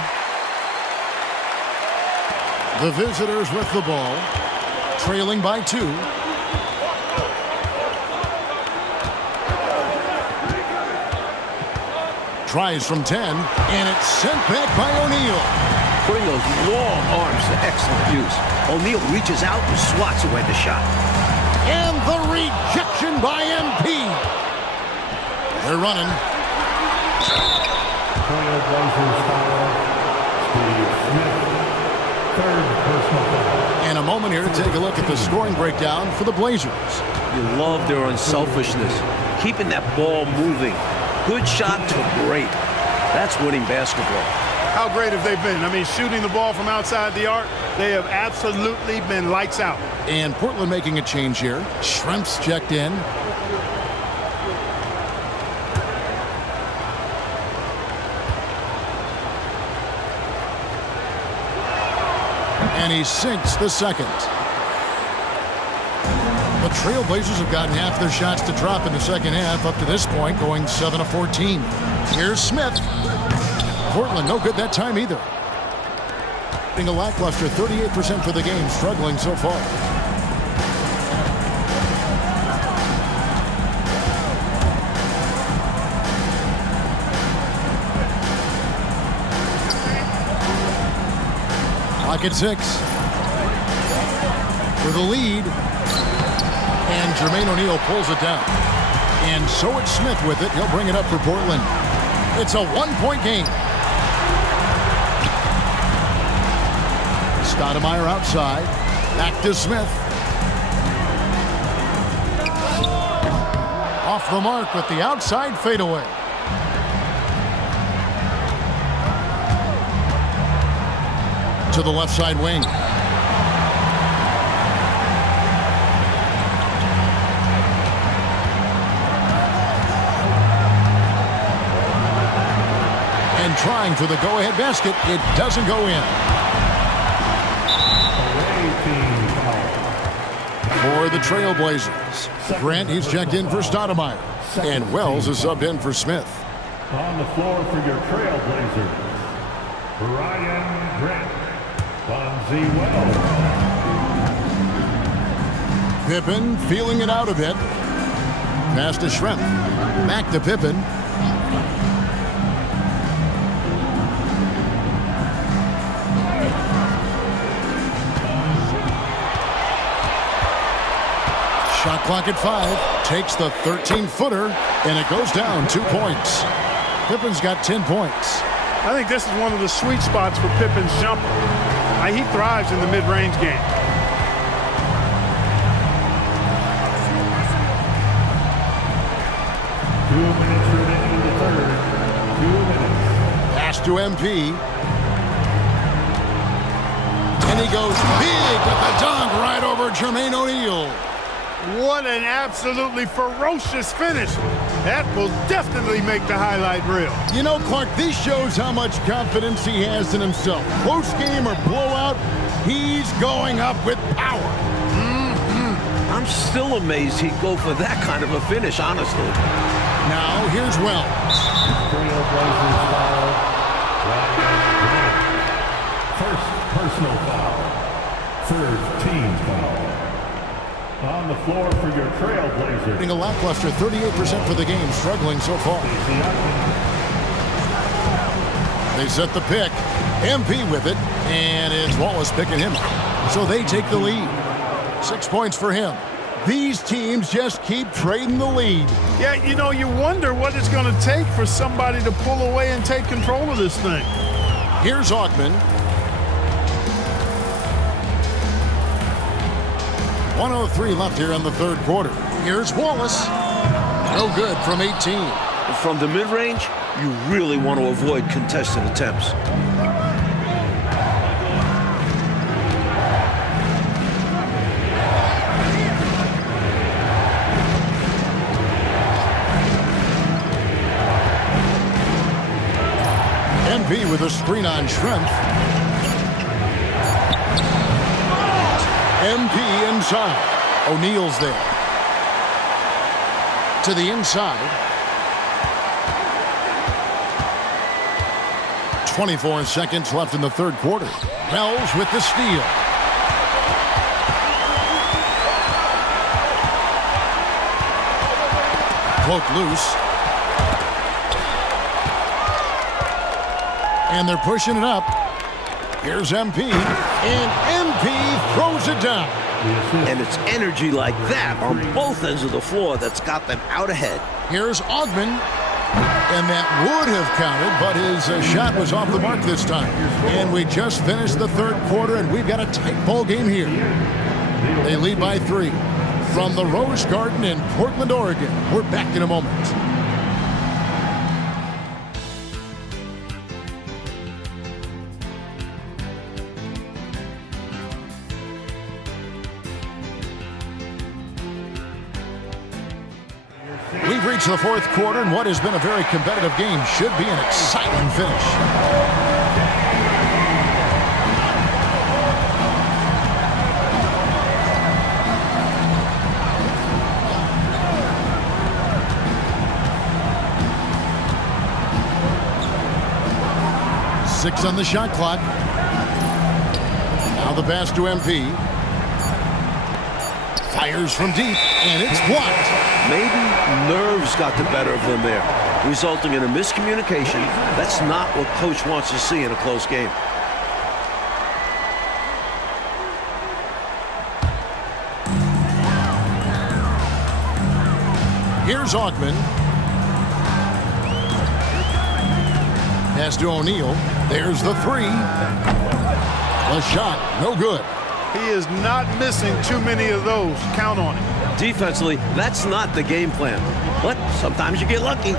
The visitors with the ball, trailing by 2. Tries from 10, and it's sent back by O'Neal. Putting those long arms to excellent use. O'Neal reaches out and swats away the shot. And the rejection by MP. They're running. And a moment here to take a look at the scoring breakdown for the Blazers. You love their unselfishness, keeping that ball moving. Good shot to great. That's winning basketball. How great have they been? I mean, shooting the ball from outside the arc, they have absolutely been lights out. And Portland making a change here. Shrimps checked in. And he sinks the second. The Trailblazers have gotten half their shots to drop in the second half up to this point, going 7 of 14. Here's Smith. Portland no good that time either. Being a lackluster 38% for the game, struggling so far. Clock at 6. For the lead. And Jermaine O'Neal pulls it down. And so it's Smith with it. He'll bring it up for Portland. It's a 1-point game. Stoudemire outside. Back to Smith. Off the mark with the outside fadeaway. To the left side wing. And trying for the go-ahead basket. It doesn't go in. For the Trailblazers. Grant, he's checked in for Stoudemire. And Wells is subbed in for Smith. On the floor for your Trailblazers, Ryan Grant. Bonzi Wells. Pippen feeling it out a bit. Pass to Schrempf. Back to Pippen. Shot clock at 5. Takes the 13-footer, and it goes down 2 points. Pippen's got 10 points. I think this is one of the sweet spots for Pippen's jumper. He thrives in the mid-range game. Remaining in the third. 2 minutes. Pass to MP. And he goes big with the dunk right over Jermaine O'Neal. What an absolutely ferocious finish. That will definitely make the highlight reel. You know, Clark, this shows how much confidence he has in himself. Close game or blowout, he's going up with power. I'm still amazed he'd go for that kind of a finish, honestly. Now, here's Wells. Trailblazers foul. First personal foul. Third team foul. On the floor for your Trailblazers. A lackluster 38% for the game, struggling so far. They set the pick. MP with it, and it's Wallace picking him up. So they take the lead. 6 points for him. These teams just keep trading the lead. Yeah, you know, you wonder what it's going to take for somebody to pull away and take control of this thing. Here's Augman. 1:03 left here in the third quarter. Here's Wallace. No good from 18. From the mid-range, you really want to avoid contested attempts. MP with a screen on Schrempf. MP inside. O'Neal's there. To the inside. 24 seconds left in the third quarter. Wells with the steal. Cloak loose. And they're pushing it up. Here's MP. And MP throws it down. And it's energy like that on both ends of the floor that's got them out ahead. Here's Augman. And that would have counted, but his shot was off the mark this time. And we just finished the third quarter, and we've got a tight ball game here. They lead by 3. From the Rose Garden in Portland, Oregon. We're back in a moment. We've reached the fourth quarter, and what has been a very competitive game should be an exciting finish. Six on the shot clock. Now the pass to MP. Fires from deep, and it's blocked. Maybe nerves got the better of them there, resulting in a miscommunication. That's not what coach wants to see in a close game. Here's Augman. Pass to O'Neal. There's the 3. The shot, no good. He is not missing too many of those. Count on it. Defensively, that's not the game plan. But sometimes you get lucky.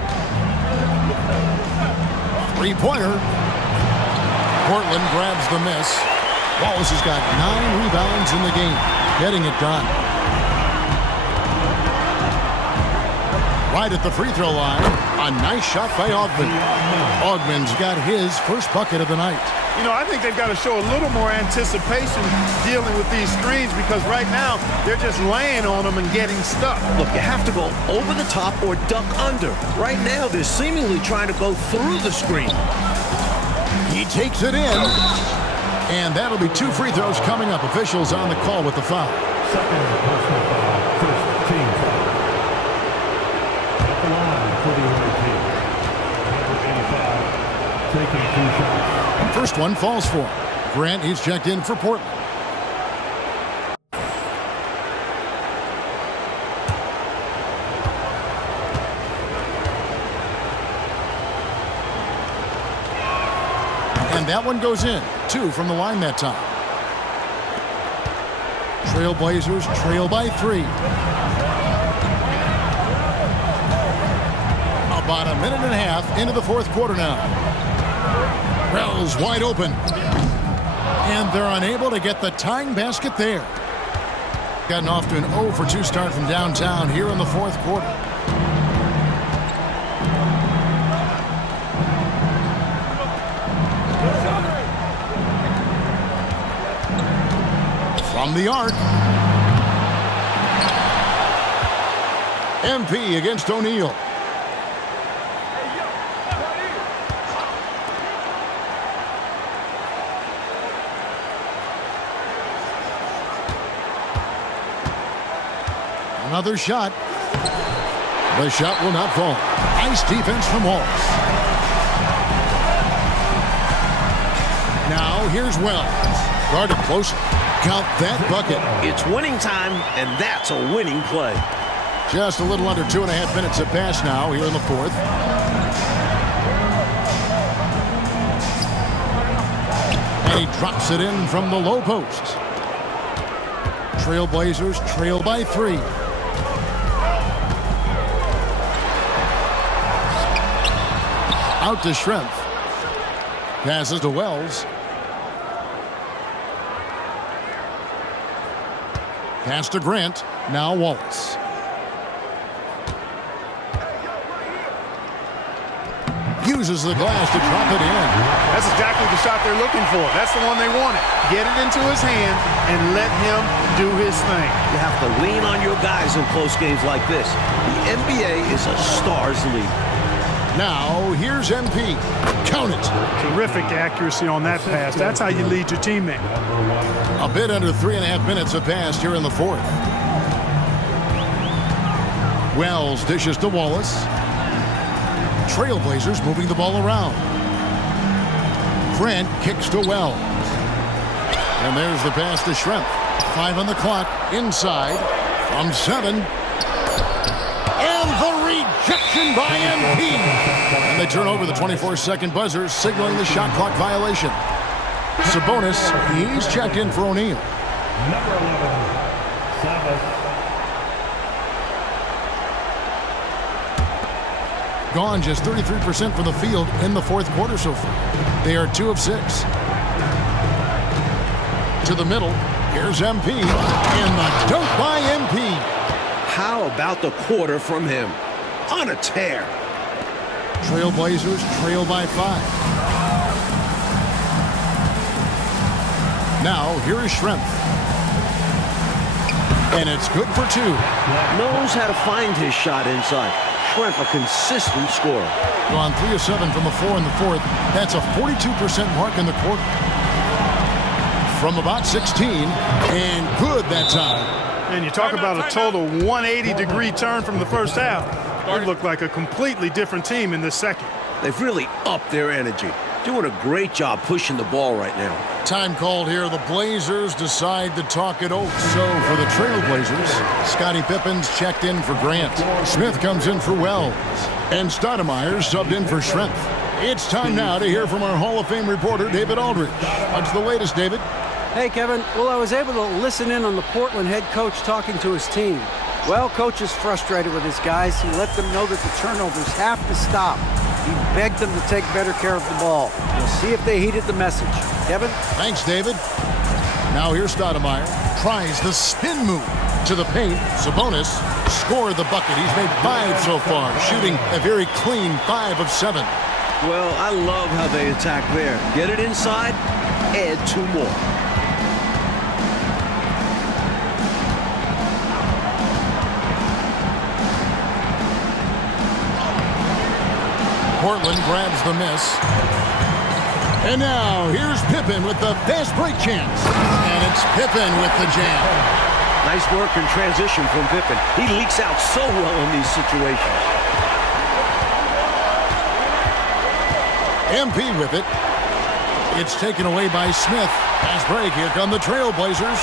3-pointer. Portland grabs the miss. Wallace has got 9 rebounds in the game. Getting it done. Right at the free throw line. A nice shot by Augman. Augman's got his first bucket of the night. You know, I think they've got to show a little more anticipation dealing with these screens because right now they're just laying on them and getting stuck. Look, you have to go over the top or duck under. Right now, they're seemingly trying to go through the screen. He takes it in. And that'll be 2 free throws coming up. Officials on the call with the foul. Second personal foul. First team foul. At the line for the away team. Number 85, taking 2 shots. First one falls for him. Grant, he's checked in for Portland. And that one goes in. 2 from the line that time. Trailblazers trail by 3. About a minute and a half into the fourth quarter now. Wells wide open. And they're unable to get the tying basket there. Gotten off to an 0 for 2 start from downtown here in the fourth quarter. From the arc. MP against O'Neal. Another shot. The shot will not fall. Nice defense from Wallace. Now here's Wells. Guarded closer. Count that bucket. It's winning time, and that's a winning play. Just a little under 2.5 minutes have passed now here in the fourth. And he drops it in from the low post. Trailblazers trail by 3. Out to Schrempf. Passes to Wells. Pass to Grant. Now Wallace. Uses the glass to drop it in. That's exactly the shot they're looking for. That's the one they wanted. Get it into his hand and let him do his thing. You have to lean on your guys in close games like this. The NBA is a stars league. Now, here's MP. Count it. Terrific accuracy on that pass. That's how you lead your teammate. A bit under 3.5 minutes have passed here in the fourth. Wells dishes to Wallace. Trailblazers moving the ball around. Grant kicks to Wells. And there's the pass to Schrempf. 5 on the clock. Inside. From 7. And the rejection by MP. And they turn over the 24-second buzzer, signaling the shot clock violation. Sabonis, he's checked in for O'Neal. Number 11, Sabbath. Gone just 33% from the field in the fourth quarter so far. They are 2 of 6. To the middle. Here's MP. And the dunk by MP. How about the quarter from him? On a tear. Trailblazers trail by 5. Now, here is Schrempf. And it's good for 2. Knows how to find his shot inside. Schrempf, a consistent scorer. Gone 3 of 7 from the floor in the fourth. That's a 42% mark in the quarter. From about 16. And good that time. And you talk about a total 180-degree turn from the first half. It looked like a completely different team in the second. They've really upped their energy. Doing a great job pushing the ball right now. Time called here. The Blazers decide to talk it over. So for the Trailblazers, Scottie Pippen's checked in for Grant. Smith comes in for Wells. And Stoudemire subbed in for Schrempf. It's time now to hear from our Hall of Fame reporter, David Aldridge. What's the latest, David? Hey, Kevin. Well, I was able to listen in on the Portland head coach talking to his team. Well, coach is frustrated with his guys. He let them know that the turnovers have to stop. He begged them to take better care of the ball. We'll see if they heeded the message. Kevin? Thanks, David. Now here's Stoudemire. Tries the spin move to the paint. Sabonis scored the bucket. He's made 5 so far, shooting a very clean 5 of 7. Well, I love how they attack there. Get it inside, add 2 more. Portland grabs the miss. And now, here's Pippen with the fast break chance. And it's Pippen with the jam. Nice work in transition from Pippen. He leaks out so well in these situations. MP with it. It's taken away by Smith. Fast break. Here come the Trailblazers.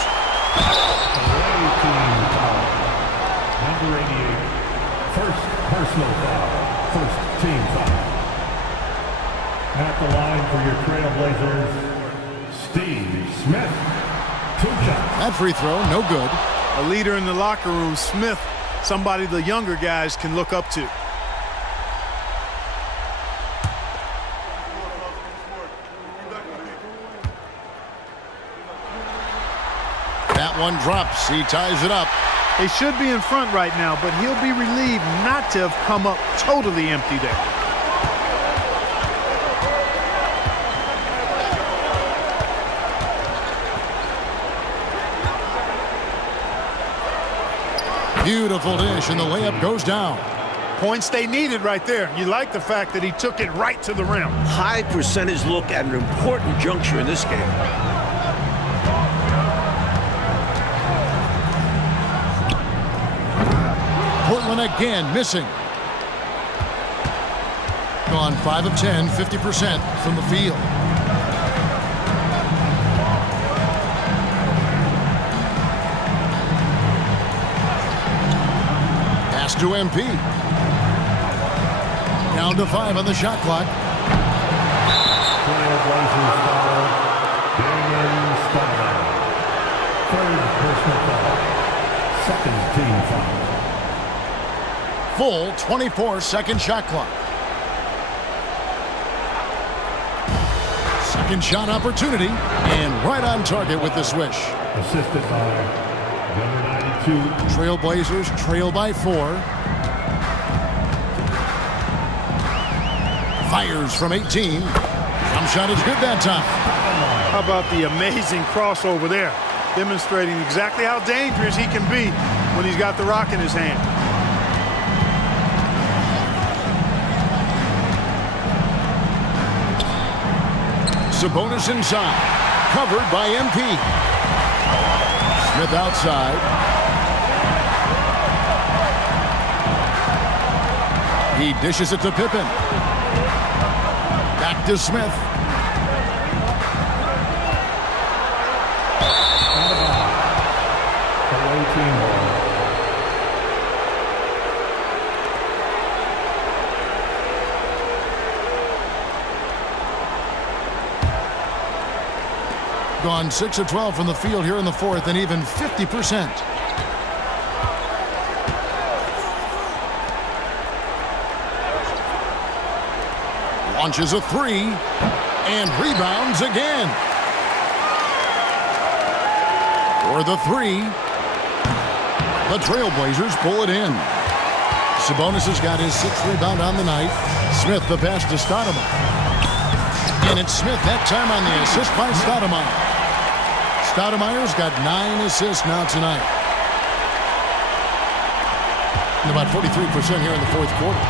Away team foul. Number 88. First personal foul. First team foul. At the line for your Trailblazers, Steve Smith. 2 shots. That free throw, no good. A leader in the locker room, Smith, somebody the younger guys can look up to. That one drops. He ties it up. They should be in front right now, but he'll be relieved not to have come up totally empty there. Beautiful dish, and the layup goes down. Points they needed right there. You like the fact that he took it right to the rim. High percentage look at an important juncture in this game. Portland again missing. Gone 5 of 10, 50% from the field. Pass to MP. Down to 5 on the shot clock. Trailblazers foul. Damon Stoudemire. Third personal foul. Second team foul. Full 24-second shot clock. Second shot opportunity, and right on target with the swish. Assisted by number 92. Trailblazers trail by 4. Fires from 18. Jump shot is good that time. How about the amazing crossover there? Demonstrating exactly how dangerous he can be when he's got the rock in his hand. Sabonis inside. Covered by MP. Smith outside. He dishes it to Pippen. Back to Smith. Away team ball. Gone 6 of 12 from the field here in the fourth, and even 50%. Launches a 3 and rebounds again. For the 3, the Trailblazers pull it in. Sabonis has got his 6th rebound on the night. Smith the pass to Stoudemire. And it's Smith that time on the assist by Stoudemire. Stoudemire's got 9 assists now tonight. And about 43% here in the fourth quarter.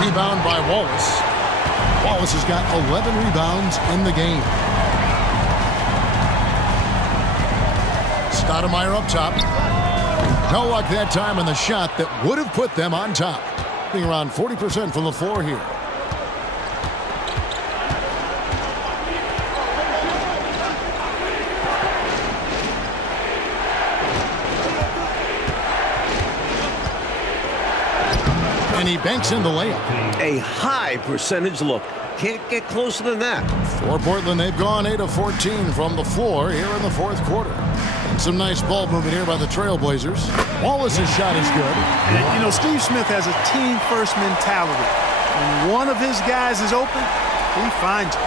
Rebound by Wallace. Wallace has got 11 rebounds in the game. Stoudemire up top. No luck that time on the shot that would have put them on top. Being around 40% from the floor here. And he banks in the layup. A high percentage look. Can't get closer than that. For Portland, they've gone 8 of 14 from the floor here in the fourth quarter. And some nice ball movement here by the Trailblazers. Wallace's shot is good. And, you know, Steve Smith has a team-first mentality. When one of his guys is open, he finds it.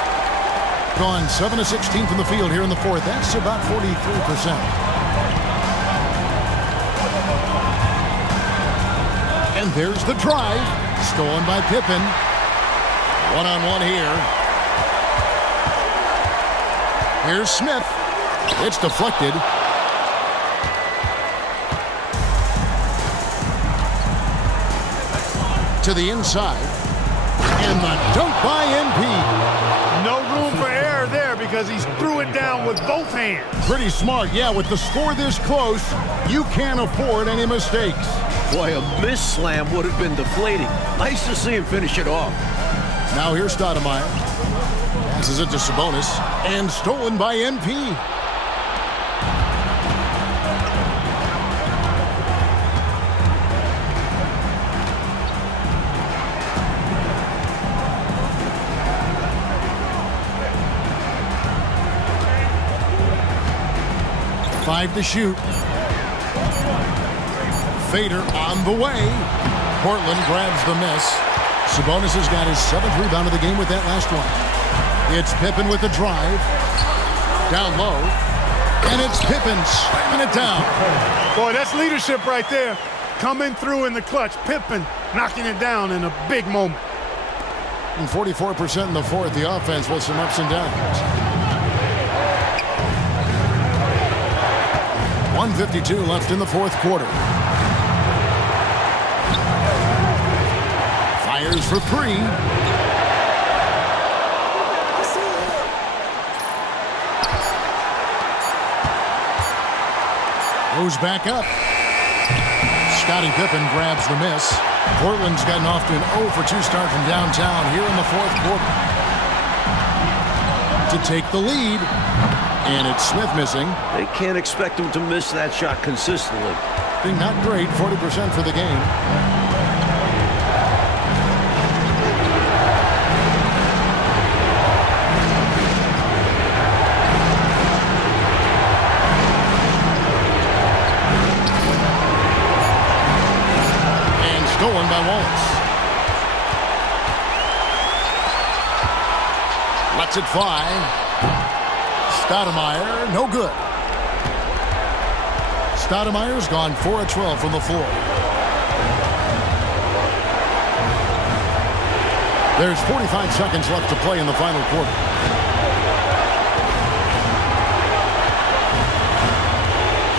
Gone 7 of 16 from the field here in the fourth. That's about 43%. And there's the drive. Stolen by Pippen. One-on-one here. Here's Smith. It's deflected. To the inside. And the dunk by MP. No room for error there because he threw it down with both hands. Pretty smart. Yeah, with the score this close, you can't afford any mistakes. Boy, a miss slam would have been deflating. Nice to see him finish it off. Now here's Stoudemire. Passes it to Sabonis. And stolen by MP. Five to shoot. Fader on the way. Portland grabs the miss. Sabonis has got his 7th rebound of the game with that last one. It's Pippen with the drive. Down low. And it's Pippen slamming it down. Boy, that's leadership right there. Coming through in the clutch. Pippen knocking it down in a big moment. And 44% in the fourth. The offense with some ups and downs. 1:52 left in the fourth quarter. Fires for three. Goes back up. Scottie Pippen grabs the miss. Portland's gotten off to an 0 for 2 start from downtown here in the fourth quarter. To take the lead. And it's Smith missing. They can't expect him to miss that shot consistently. Being not great, 40% for the game. And stolen by Wallace. Lets it fly. Stoudemire, no good. Stoudemire's gone 4 of 12 from the floor. There's 45 seconds left to play in the final quarter.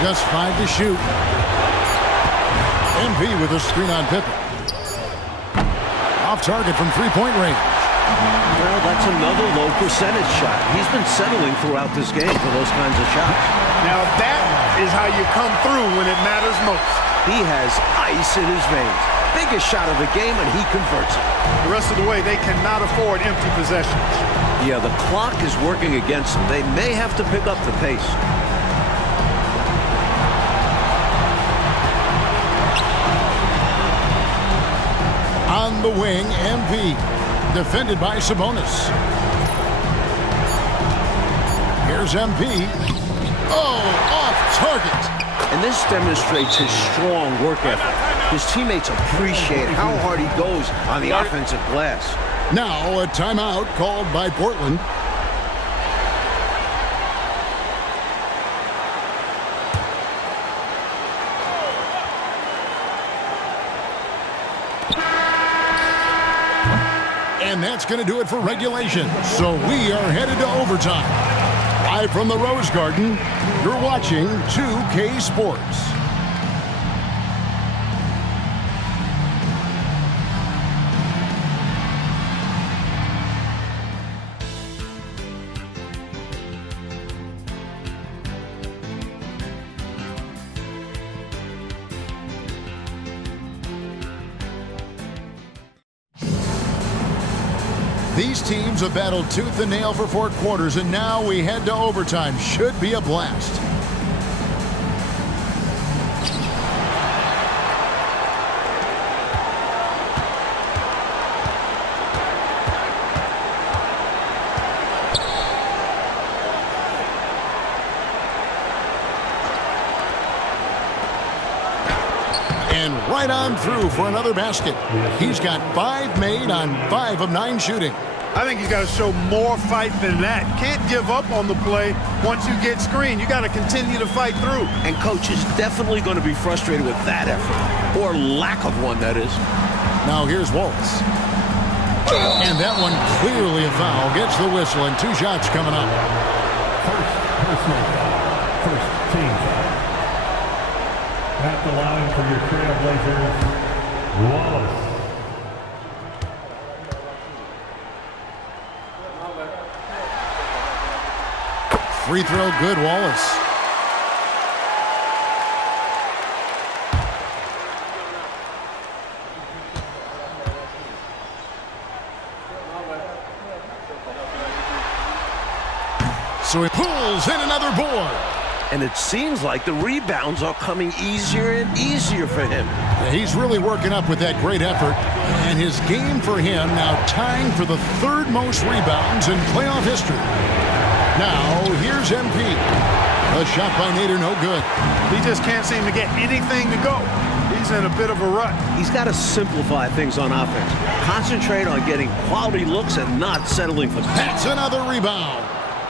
Just 5 to shoot. MP with a screen on Pippen. Off target from three-point range. Well, that's another low percentage shot. He's been settling throughout this game for those kinds of shots. Now that is how you come through when it matters most. He has ice in his veins. Biggest shot of the game, and he converts it. The rest of the way, they cannot afford empty possessions. Yeah, the clock is working against them. They may have to pick up the pace. On the wing, MP. Defended by Sabonis. Here's MP. Oh, off target. And this demonstrates his strong work ethic. His teammates appreciate how hard he goes on the offensive glass. Now a timeout called by Portland. And that's going to do it for regulation. So we are headed to overtime. Live from the Rose Garden, you're watching 2K Sports. These teams have battled tooth and nail for 4 quarters, and now we head to overtime. Should be a blast. And right on through for another basket. He's got 5 made on 5 of 9 shooting. I think he's got to show more fight than that. Can't give up on the play once you get screened. You got to continue to fight through. And coach is definitely going to be frustrated with that effort, or lack of one, that is. Now here's Wallace. And that one clearly a foul. Gets the whistle, and 2 shots coming up. First personal foul. First team foul. At the line for your Trailblazers, Wallace. Free throw good, Wallace. So he pulls in another board. And it seems like the rebounds are coming easier and easier for him. Yeah, he's really working up with that great effort. And his game for him now tying for the third most rebounds in playoff history. Now, here's MP. A shot by Nader, no good. He just can't seem to get anything to go. He's in a bit of a rut. He's got to simplify things on offense. Concentrate on getting quality looks and not settling for That's another rebound.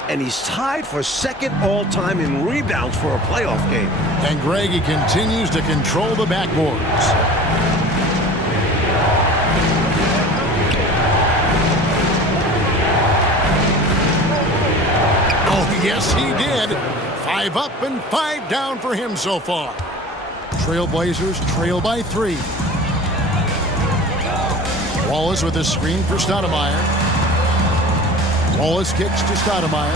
And he's tied for second all-time in rebounds for a playoff game. And Greggy continues to control the backboards. Oh, yes, he did. 5 up and 5 down for him so far. Trailblazers trail by 3. Wallace with a screen for Stoudemire. Wallace kicks to Stoudemire.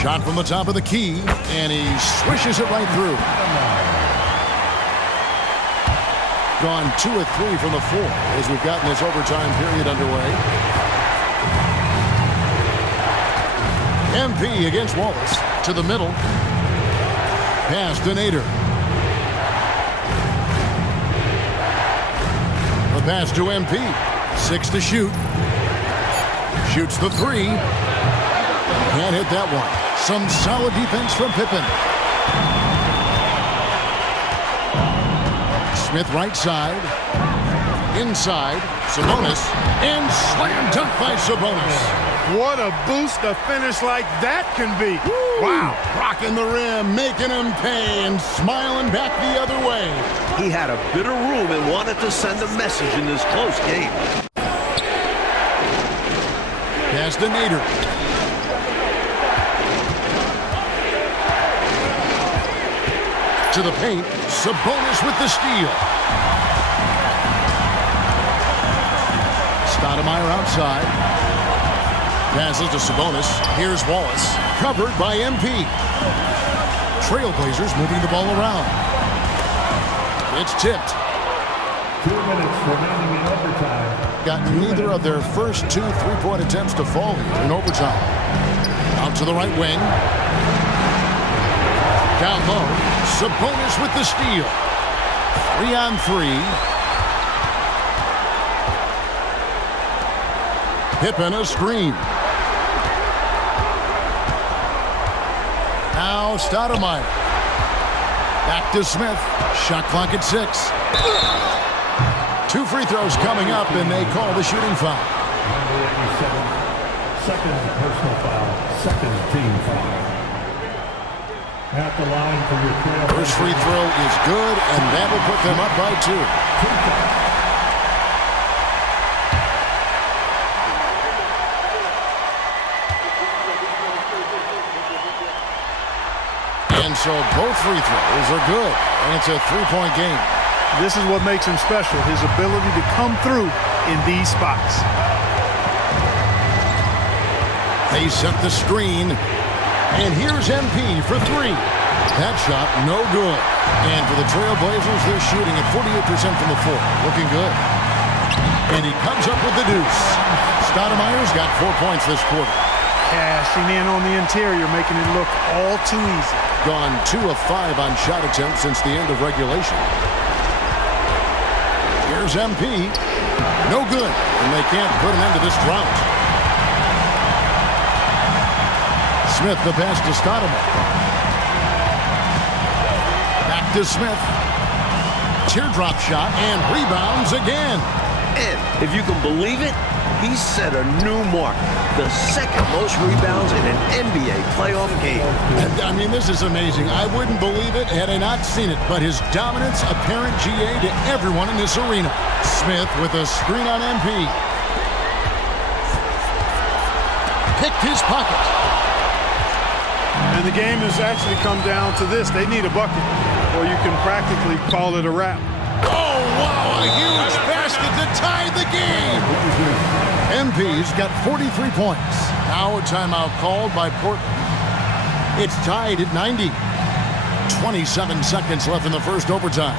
Shot from the top of the key, and he swishes it right through. Gone 2 of 3 from the floor as we've gotten this overtime period underway. MP against Wallace to the middle. Pass to Nader. The pass to MP. 6 to shoot. Shoots the 3. Can't hit that one. Some solid defense from Pippen. Smith right side. Inside. Sabonis. And slam dunk by Sabonis. What a boost a finish like that can be. Woo! Wow. Rocking the rim, making him pay, and smiling back the other way. He had a bit of room and wanted to send a message in this close game. Pass to Nader. To the paint. Sabonis with the steal. Stoudemire outside. Passes to Sabonis. Here's Wallace. Covered by MP. Trailblazers moving the ball around. It's tipped. 2 minutes remaining in overtime. Got neither of their first 2 3-point attempts to fall here in overtime. Out to the right wing. Down low. Sabonis with the steal. 3-on-3. Pippen a screen. Now Stoudemire. Back to Smith. Shot clock at 6. 2 free throws coming up, and they call the shooting foul. Number 87. Second personal foul. Second team foul. At the line for your Trailblazers. First free throw is good, and that will put them up by 2. And so both free throws are good, and it's a 3-point game. This is what makes him special, his ability to come through in these spots. They set the screen, and here's MP for 3. That shot, no good. And for the Trailblazers, they're shooting at 48% from the floor. Looking good. And he comes up with the deuce. Stoudemire's got 4 points this quarter. Cashing in on the interior, making it look all too easy. Gone 2 of 5 on shot attempts since the end of regulation. Here's MP. No good. And they can't put an end to this drought. Smith, the pass to Stoudemire. Back to Smith. Teardrop shot and rebounds again. And if you can believe it, he set a new mark. The second most rebounds in an NBA playoff game. I mean, this is amazing. I wouldn't believe it had I not seen it, but his dominance apparent GA to everyone in this arena. Smith with a screen on MP. picked his pocket. And the game has actually come down to this. They need a bucket, or you can practically call it a wrap. Oh, wow, a huge basket to tie the game. MP's got 43 points. Now a timeout called by Portland. It's tied at 90. 27 seconds left in the first overtime.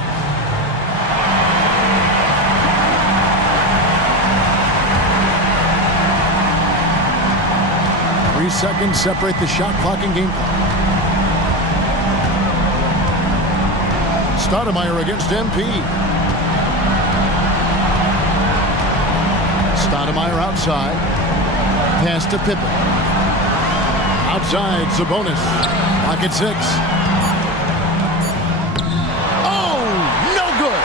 Seconds separate the shot clock and game clock. Stoudemire against MP. Stoudemire outside. Pass to Pippen. Outside, Sabonis. Pocket 6. Oh, no good.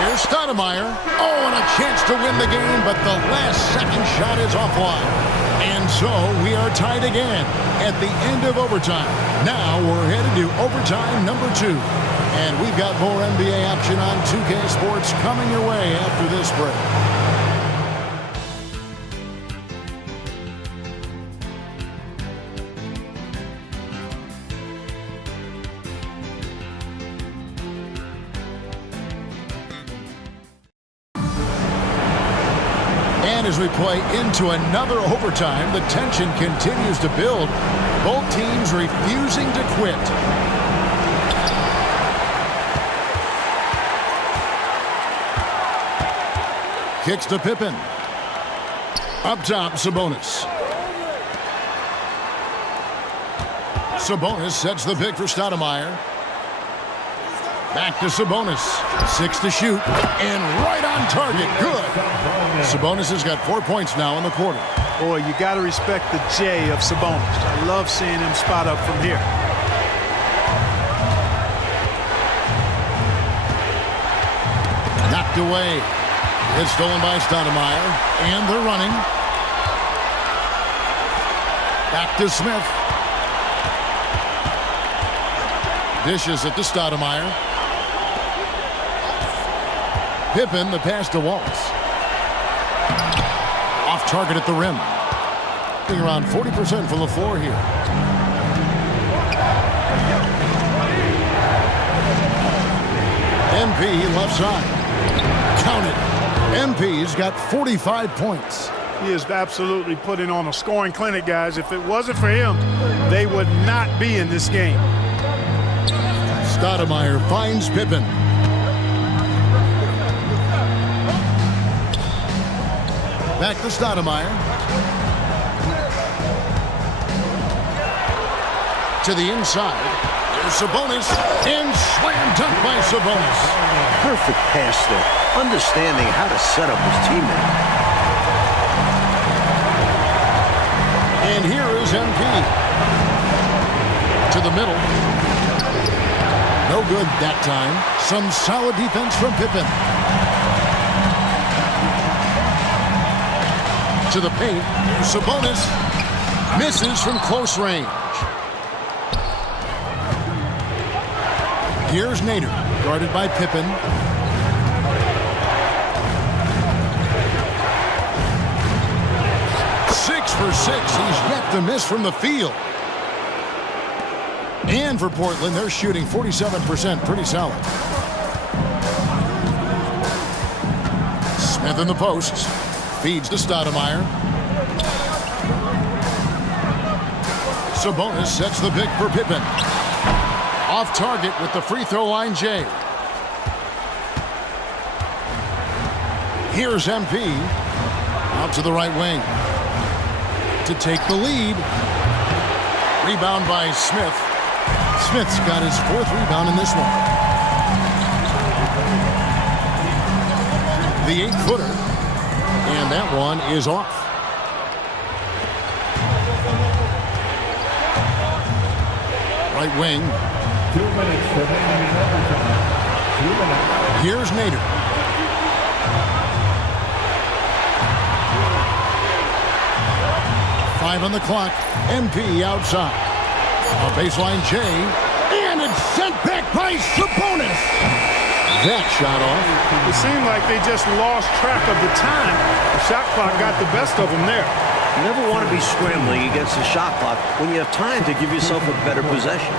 Here's Stoudemire. Oh, and a chance to win the game, but the last second shot is offline. And so we are tied again at the end of overtime. Now we're headed to overtime number 2. And we've got more NBA action on 2K Sports coming your way after this break. As we play into another overtime, the tension continues to build. Both teams refusing to quit. Kicks to Pippen. Up top, Sabonis. Sabonis sets the pick for Stoudemire. Back to Sabonis. 6 to shoot. And right on target. Good. Sabonis has got 4 points now in the quarter. Boy, you got to respect the J of Sabonis. I love seeing him spot up from here. Knocked away. It's stolen by Stoudemire. And they're running. Back to Smith. Dishes it to Stoudemire. Pippen, the pass to Waltz. Off target at the rim. Being around 40% from the floor here. MP left side. Count it. MP's got 45 points. He is absolutely putting on a scoring clinic, guys. If it wasn't for him, they would not be in this game. Stoudemire finds Pippen. Back to Stoudemire. To the inside. There's Sabonis. And slam dunk by Sabonis. Perfect pass there. Understanding how to set up his teammate. And here is MP. To the middle. No good that time. Some solid defense from Pippen. To the paint. Sabonis misses from close range. Here's Nader, guarded by Pippen. Six for 6. He's yet to miss from the field. And for Portland, they're shooting 47%. Pretty solid. Smith in the posts. Feeds to Stoudemire. Sabonis sets the pick for Pippen. Off target with the free throw line, Jay. Here's MP. Out to the right wing. To take the lead. Rebound by Smith. Smith's got his 4th rebound in this one. The 8-footer. And that one is off. Right wing. 2 minutes remaining in overtime. 2 minutes. Here's Nader. Five on the clock. MP outside. A baseline J. And it's sent back by Sabonis. That shot off. It seemed like they just lost track of the time. shot clock got the best of them there. You never want to be scrambling against the shot clock when you have time to give yourself a better possession.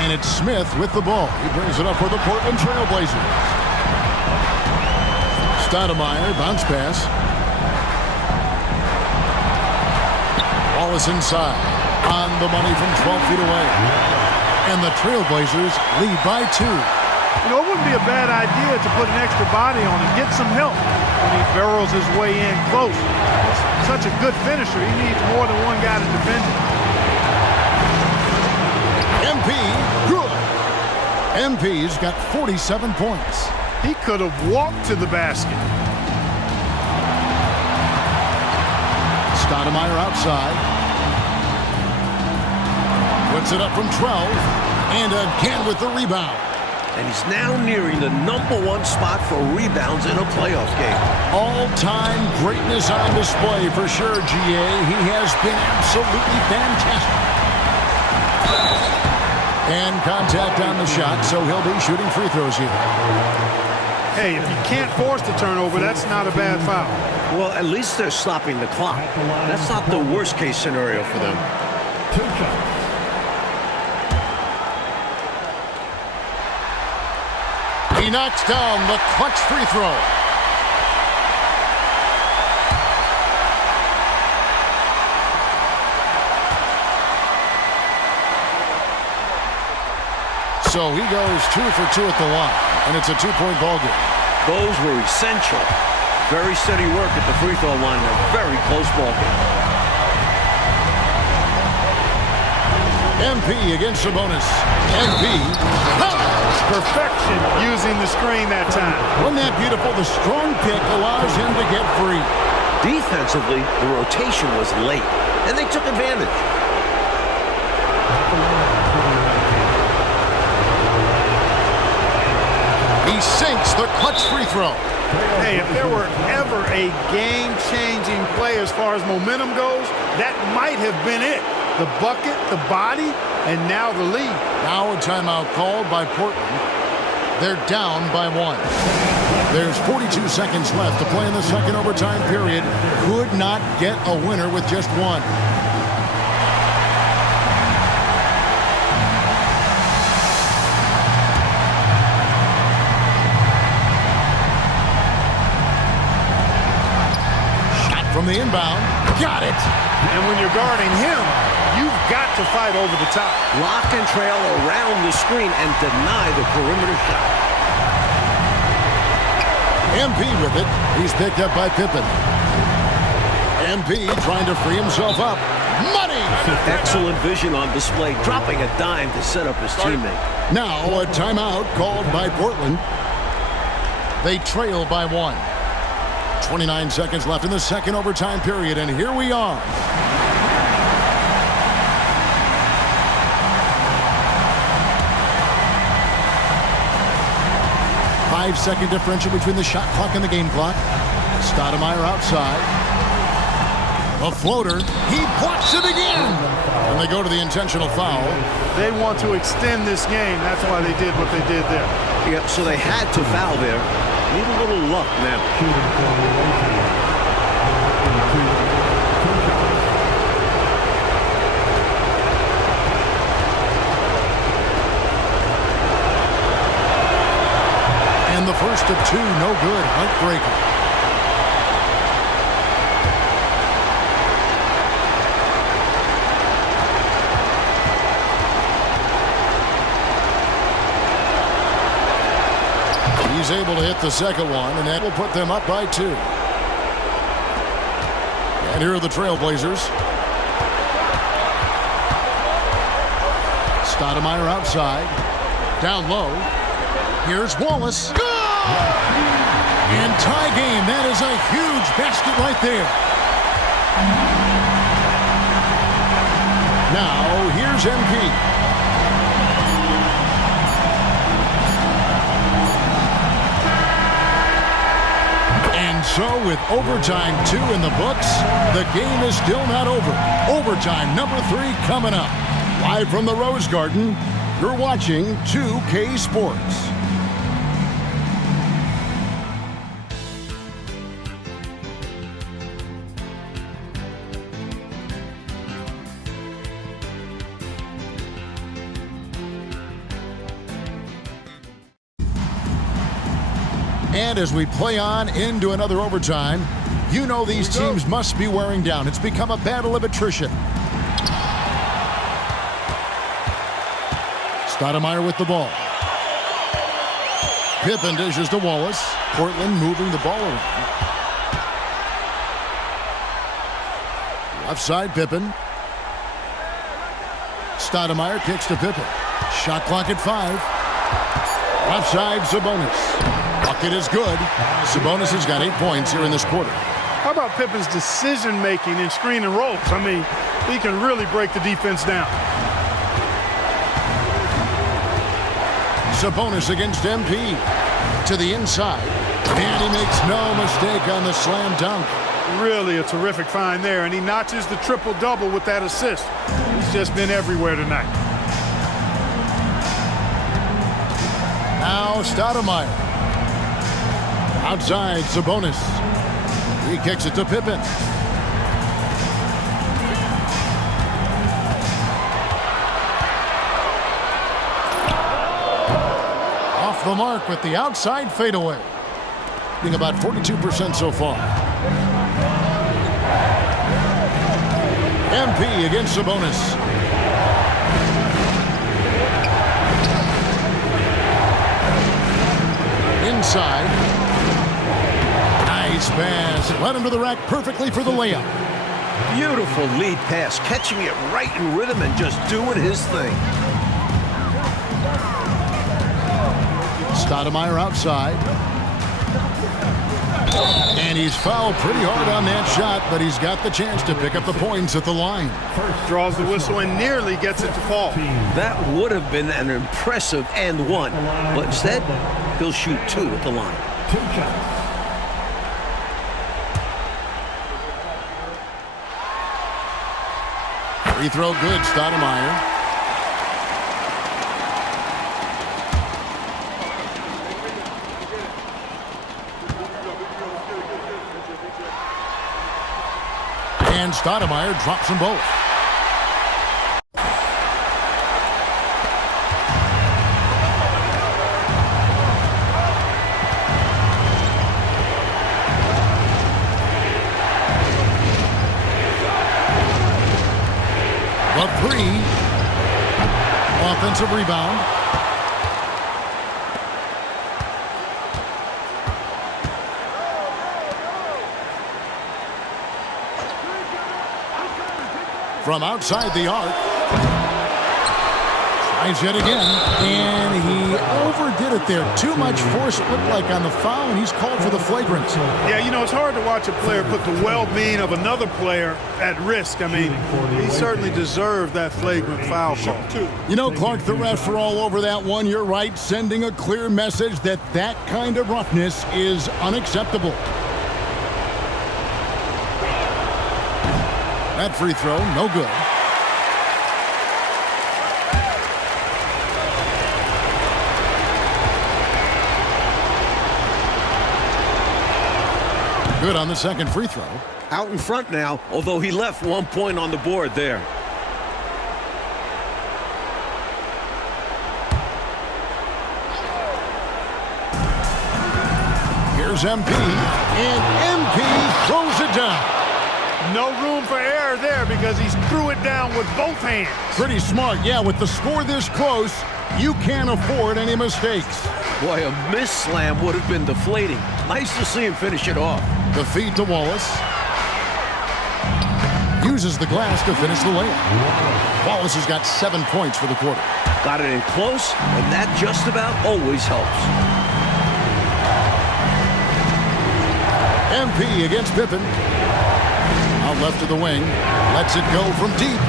And it's Smith with the ball. He brings it up for the Portland Trail Blazers. Stoudemire, bounce pass. Wallace inside. On the money from 12 feet away. And the Trailblazers lead by 2. You know, it wouldn't be a bad idea to put an extra body on and get some help when he barrels his way in close. He's such a good finisher. He needs more than one guy to defend him. MP, good. MP's got 47 points. He could have walked to the basket. Stoudemire outside. Puts it up from 12. And again with the rebound. And he's now nearing the #1 spot for rebounds in a playoff game. All-time greatness on display for sure, GA. He has been absolutely fantastic. And contact on the shot, so he'll be shooting free throws here. Hey, if you can't force the turnover, that's not a bad foul. Well, at least they're stopping the clock. That's not the worst-case scenario for them. 2 shots. He knocks down the clutch free throw. So he goes 2 for 2 at the line, and it's a 2-point ball game. Those were essential. Very steady work at the free throw line. A very close ball game. MP against Sabonis. MP. Perfection using the screen that time. Wasn't that beautiful? The strong pick allows him to get free. Defensively, the rotation was late, and they took advantage. He sinks the clutch free throw. Hey, if there were ever a game-changing play as far as momentum goes, that might have been it. The bucket, the body, and now the lead. Now a timeout called by Portland. They're down by 1. There's 42 seconds left to play in the second overtime period. Could not get a winner with just 1. Shot from the inbound. Got it. And when you're guarding him, you've got to fight over the top. Lock and trail around the screen and deny the perimeter shot. MP with it. He's picked up by Pippen. MP trying to free himself up. Money! Excellent vision on display, dropping a dime to set up his teammate. Now a timeout called by Portland. They trail by 1. 29 seconds left in the second overtime period, and here we are. Five-second differential between the shot clock and the game clock. Stoudemire outside. A floater. He blocks it again. And they go to the intentional foul. They want to extend this game. That's why they did what they did there. Yeah, so they had to foul there. Need a little luck now. Shooting for the away team. And the first of 2, no good. Heartbreaker. He's able to hit the second one, and that will put them up by 2. And here are the Trailblazers. Stoudemire outside. Down low. Here's Wallace. Good! And tie game. That is a huge basket right there. Now, here's MP. And so, with overtime 2 in the books, the game is still not over. Overtime number 3 coming up. Live from the Rose Garden, You're watching 2K Sports. And as we play on into another overtime, you know these teams must be wearing down. It's become a battle of attrition. Stoudemire with the ball. Pippen dishes to Wallace. Portland moving the ball around. Left side, Pippen. Stoudemire kicks to Pippen. Shot clock at 5. Left side, Sabonis. Bucket is good. Sabonis has got 8 points here in this quarter. How about Pippen's decision-making in screen and rolls? I mean, he can really break the defense down. Sabonis against MP. To the inside. And he makes no mistake on the slam dunk. Really a terrific find there, and he notches the triple-double with that assist. He's just been everywhere tonight. Now Stoudemire. Outside, Sabonis. He kicks it to Pippen. Off the mark with the outside fadeaway. Being about 42% so far. MP against Sabonis. Inside. Nice pass. Led him to the rack perfectly for the layup. Beautiful lead pass, catching it right in rhythm and just doing his thing. Stoudemire outside. And he's fouled pretty hard on that shot, but he's got the chance to pick up the points at the line. Draws the whistle and nearly gets it to fall. That would have been an impressive and one, but instead, he'll shoot 2 at the line. 2 shots. Free throw good, Stoudemire. And Stoudemire drops them both. Offensive rebound. From outside the arc. Tries yet again. And he overdid it there. Too much force, it looked like, on the foul, and he's called for the flagrant. Yeah, you know, it's hard to watch a player put the well-being of another player at risk. I mean, he certainly deserved that flagrant foul call. You know, Clark, the refs are all over that one. You're right, sending a clear message that that kind of roughness is unacceptable. That free throw, no good. Good on the second free throw. Out in front now, although he left 1 point on the board there. Here's MP, and MP throws it down. No room for error there because he threw it down with both hands. Pretty smart, yeah. With the score this close, you can't afford any mistakes. Boy, a miss slam would have been deflating. Nice to see him finish it off. The feed to Wallace. Uses the glass to finish the layup. Wallace has got 7 points for the quarter. Got it in close, and that just about always helps. MP against Pippen. Out left to the wing. Lets it go from deep.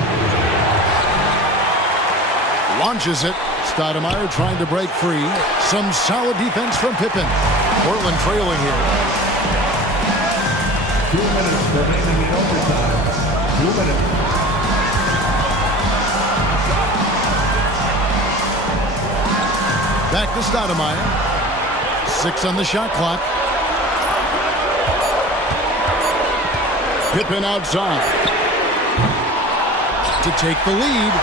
Launches it. Stoudemire trying to break free. Some solid defense from Pippen. Portland trailing here. 2 minutes remaining in overtime. 2 minutes. Back to Stoudemire. 6 on the shot clock. Pippen outside to take the lead.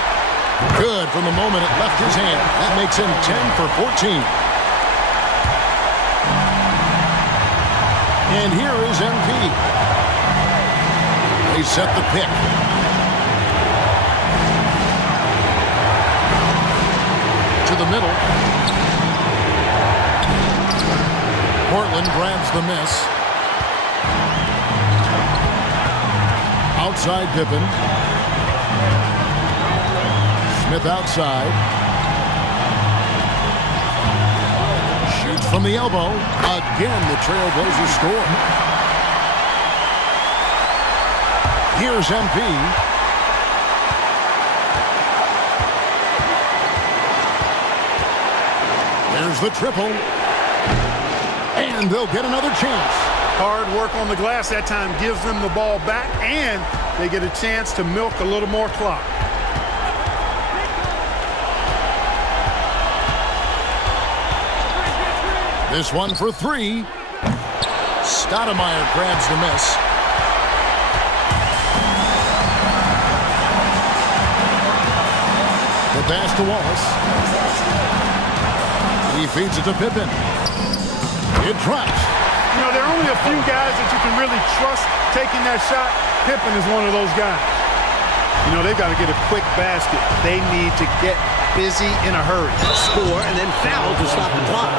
Good from the moment it left his hand. That makes him 10 for 14. And here is MP. They set the pick. To the middle. Portland grabs the miss. Outside Pippen. Smith outside. Shoots from the elbow. Again, the Trailblazers score. Here's MP. There's the triple. And they'll get another chance. Hard work on the glass that time gives them the ball back, and they get a chance to milk a little more clock. This one for 3. Stoudemire grabs the miss. The pass to Wallace. He feeds it to Pippen. It drops. You know, there are only a few guys that you can really trust taking that shot. Pippen is one of those guys. You know, they've got to get a quick basket. They need to get busy in a hurry. Score and then foul to stop the clock.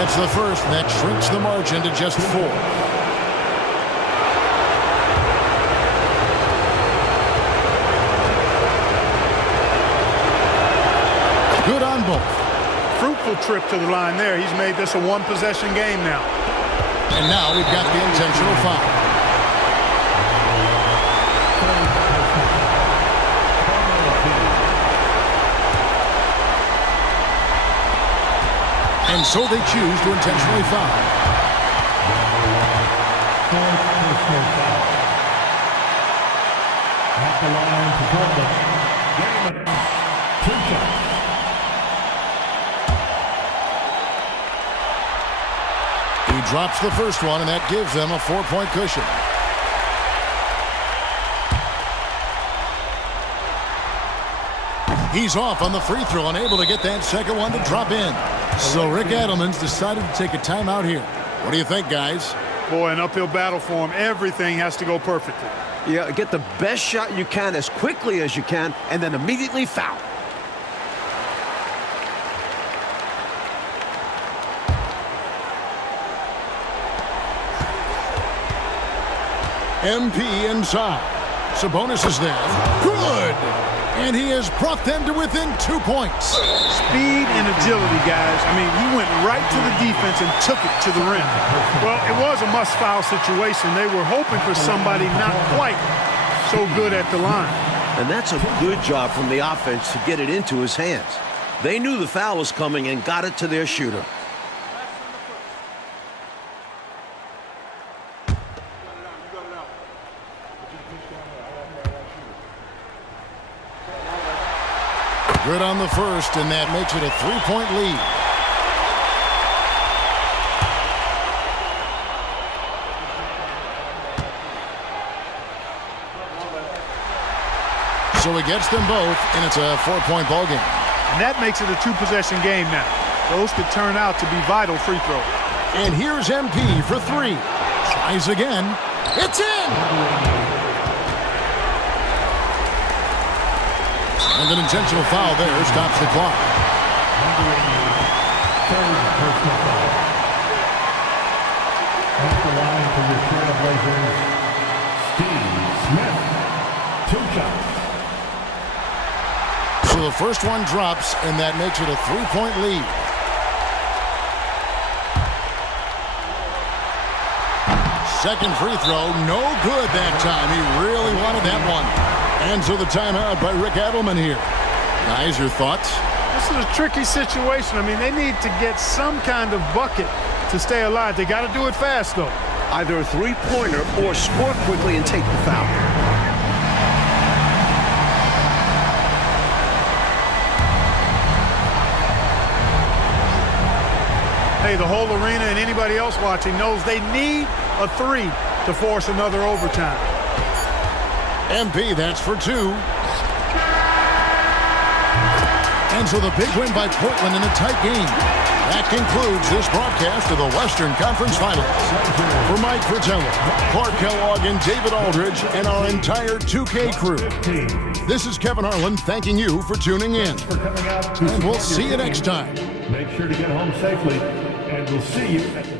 It's the first, and that shrinks the margin to just 4. Good on both. Fruitful trip to the line there. He's made this a one-possession game now. And now we've got the intentional foul. And so they choose to intentionally foul. At the line to Portland. Game 2 shots. He drops the first one, and that gives them a 4-point cushion. He's off on the free throw, unable to get that second one to drop in. So Rick Adelman's decided to take a timeout here. What do you think, guys? Boy, an uphill battle for him. Everything has to go perfectly. Yeah, get the best shot you can as quickly as you can, and then immediately foul. MP inside. Sabonis is there. Good! And he has brought them to within 2 points. Speed and agility, guys. I mean, he went right to the defense and took it to the rim. Well, it was a must-foul situation. They were hoping for somebody not quite so good at the line. And that's a good job from the offense to get it into his hands. They knew the foul was coming and got it to their shooter. Good on the first, and that makes it a 3-point lead. So he gets them both, and it's a 4-point ball game. And that makes it a 2-possession game now. Those could turn out to be vital free throws. And here's MP for 3. Tries again. It's in! And an intentional foul there stops the clock. Third personal foul. At the line for your Trailblazers, Steve Smith. 2 shots. So the first one drops, and that makes it a 3-point lead. Second free throw, no good that time. He really wanted that one. And so the timeout by Rick Adelman here. Guys, your thoughts? This is a tricky situation. I mean, they need to get some kind of bucket to stay alive. They got to do it fast, though. either a three-pointer or score quickly and take the foul. Hey, the whole arena and anybody else watching knows they need a three to force another overtime. MP, that's for two. And so the big win by Portland in a tight game. That concludes this broadcast of the Western Conference Finals. For Mike Fratello, Clark Kellogg, and David Aldridge, and our entire 2K crew, this is Kevin Harlan thanking you for tuning in. And we'll see you next time. Make sure to get home safely, and we'll see you at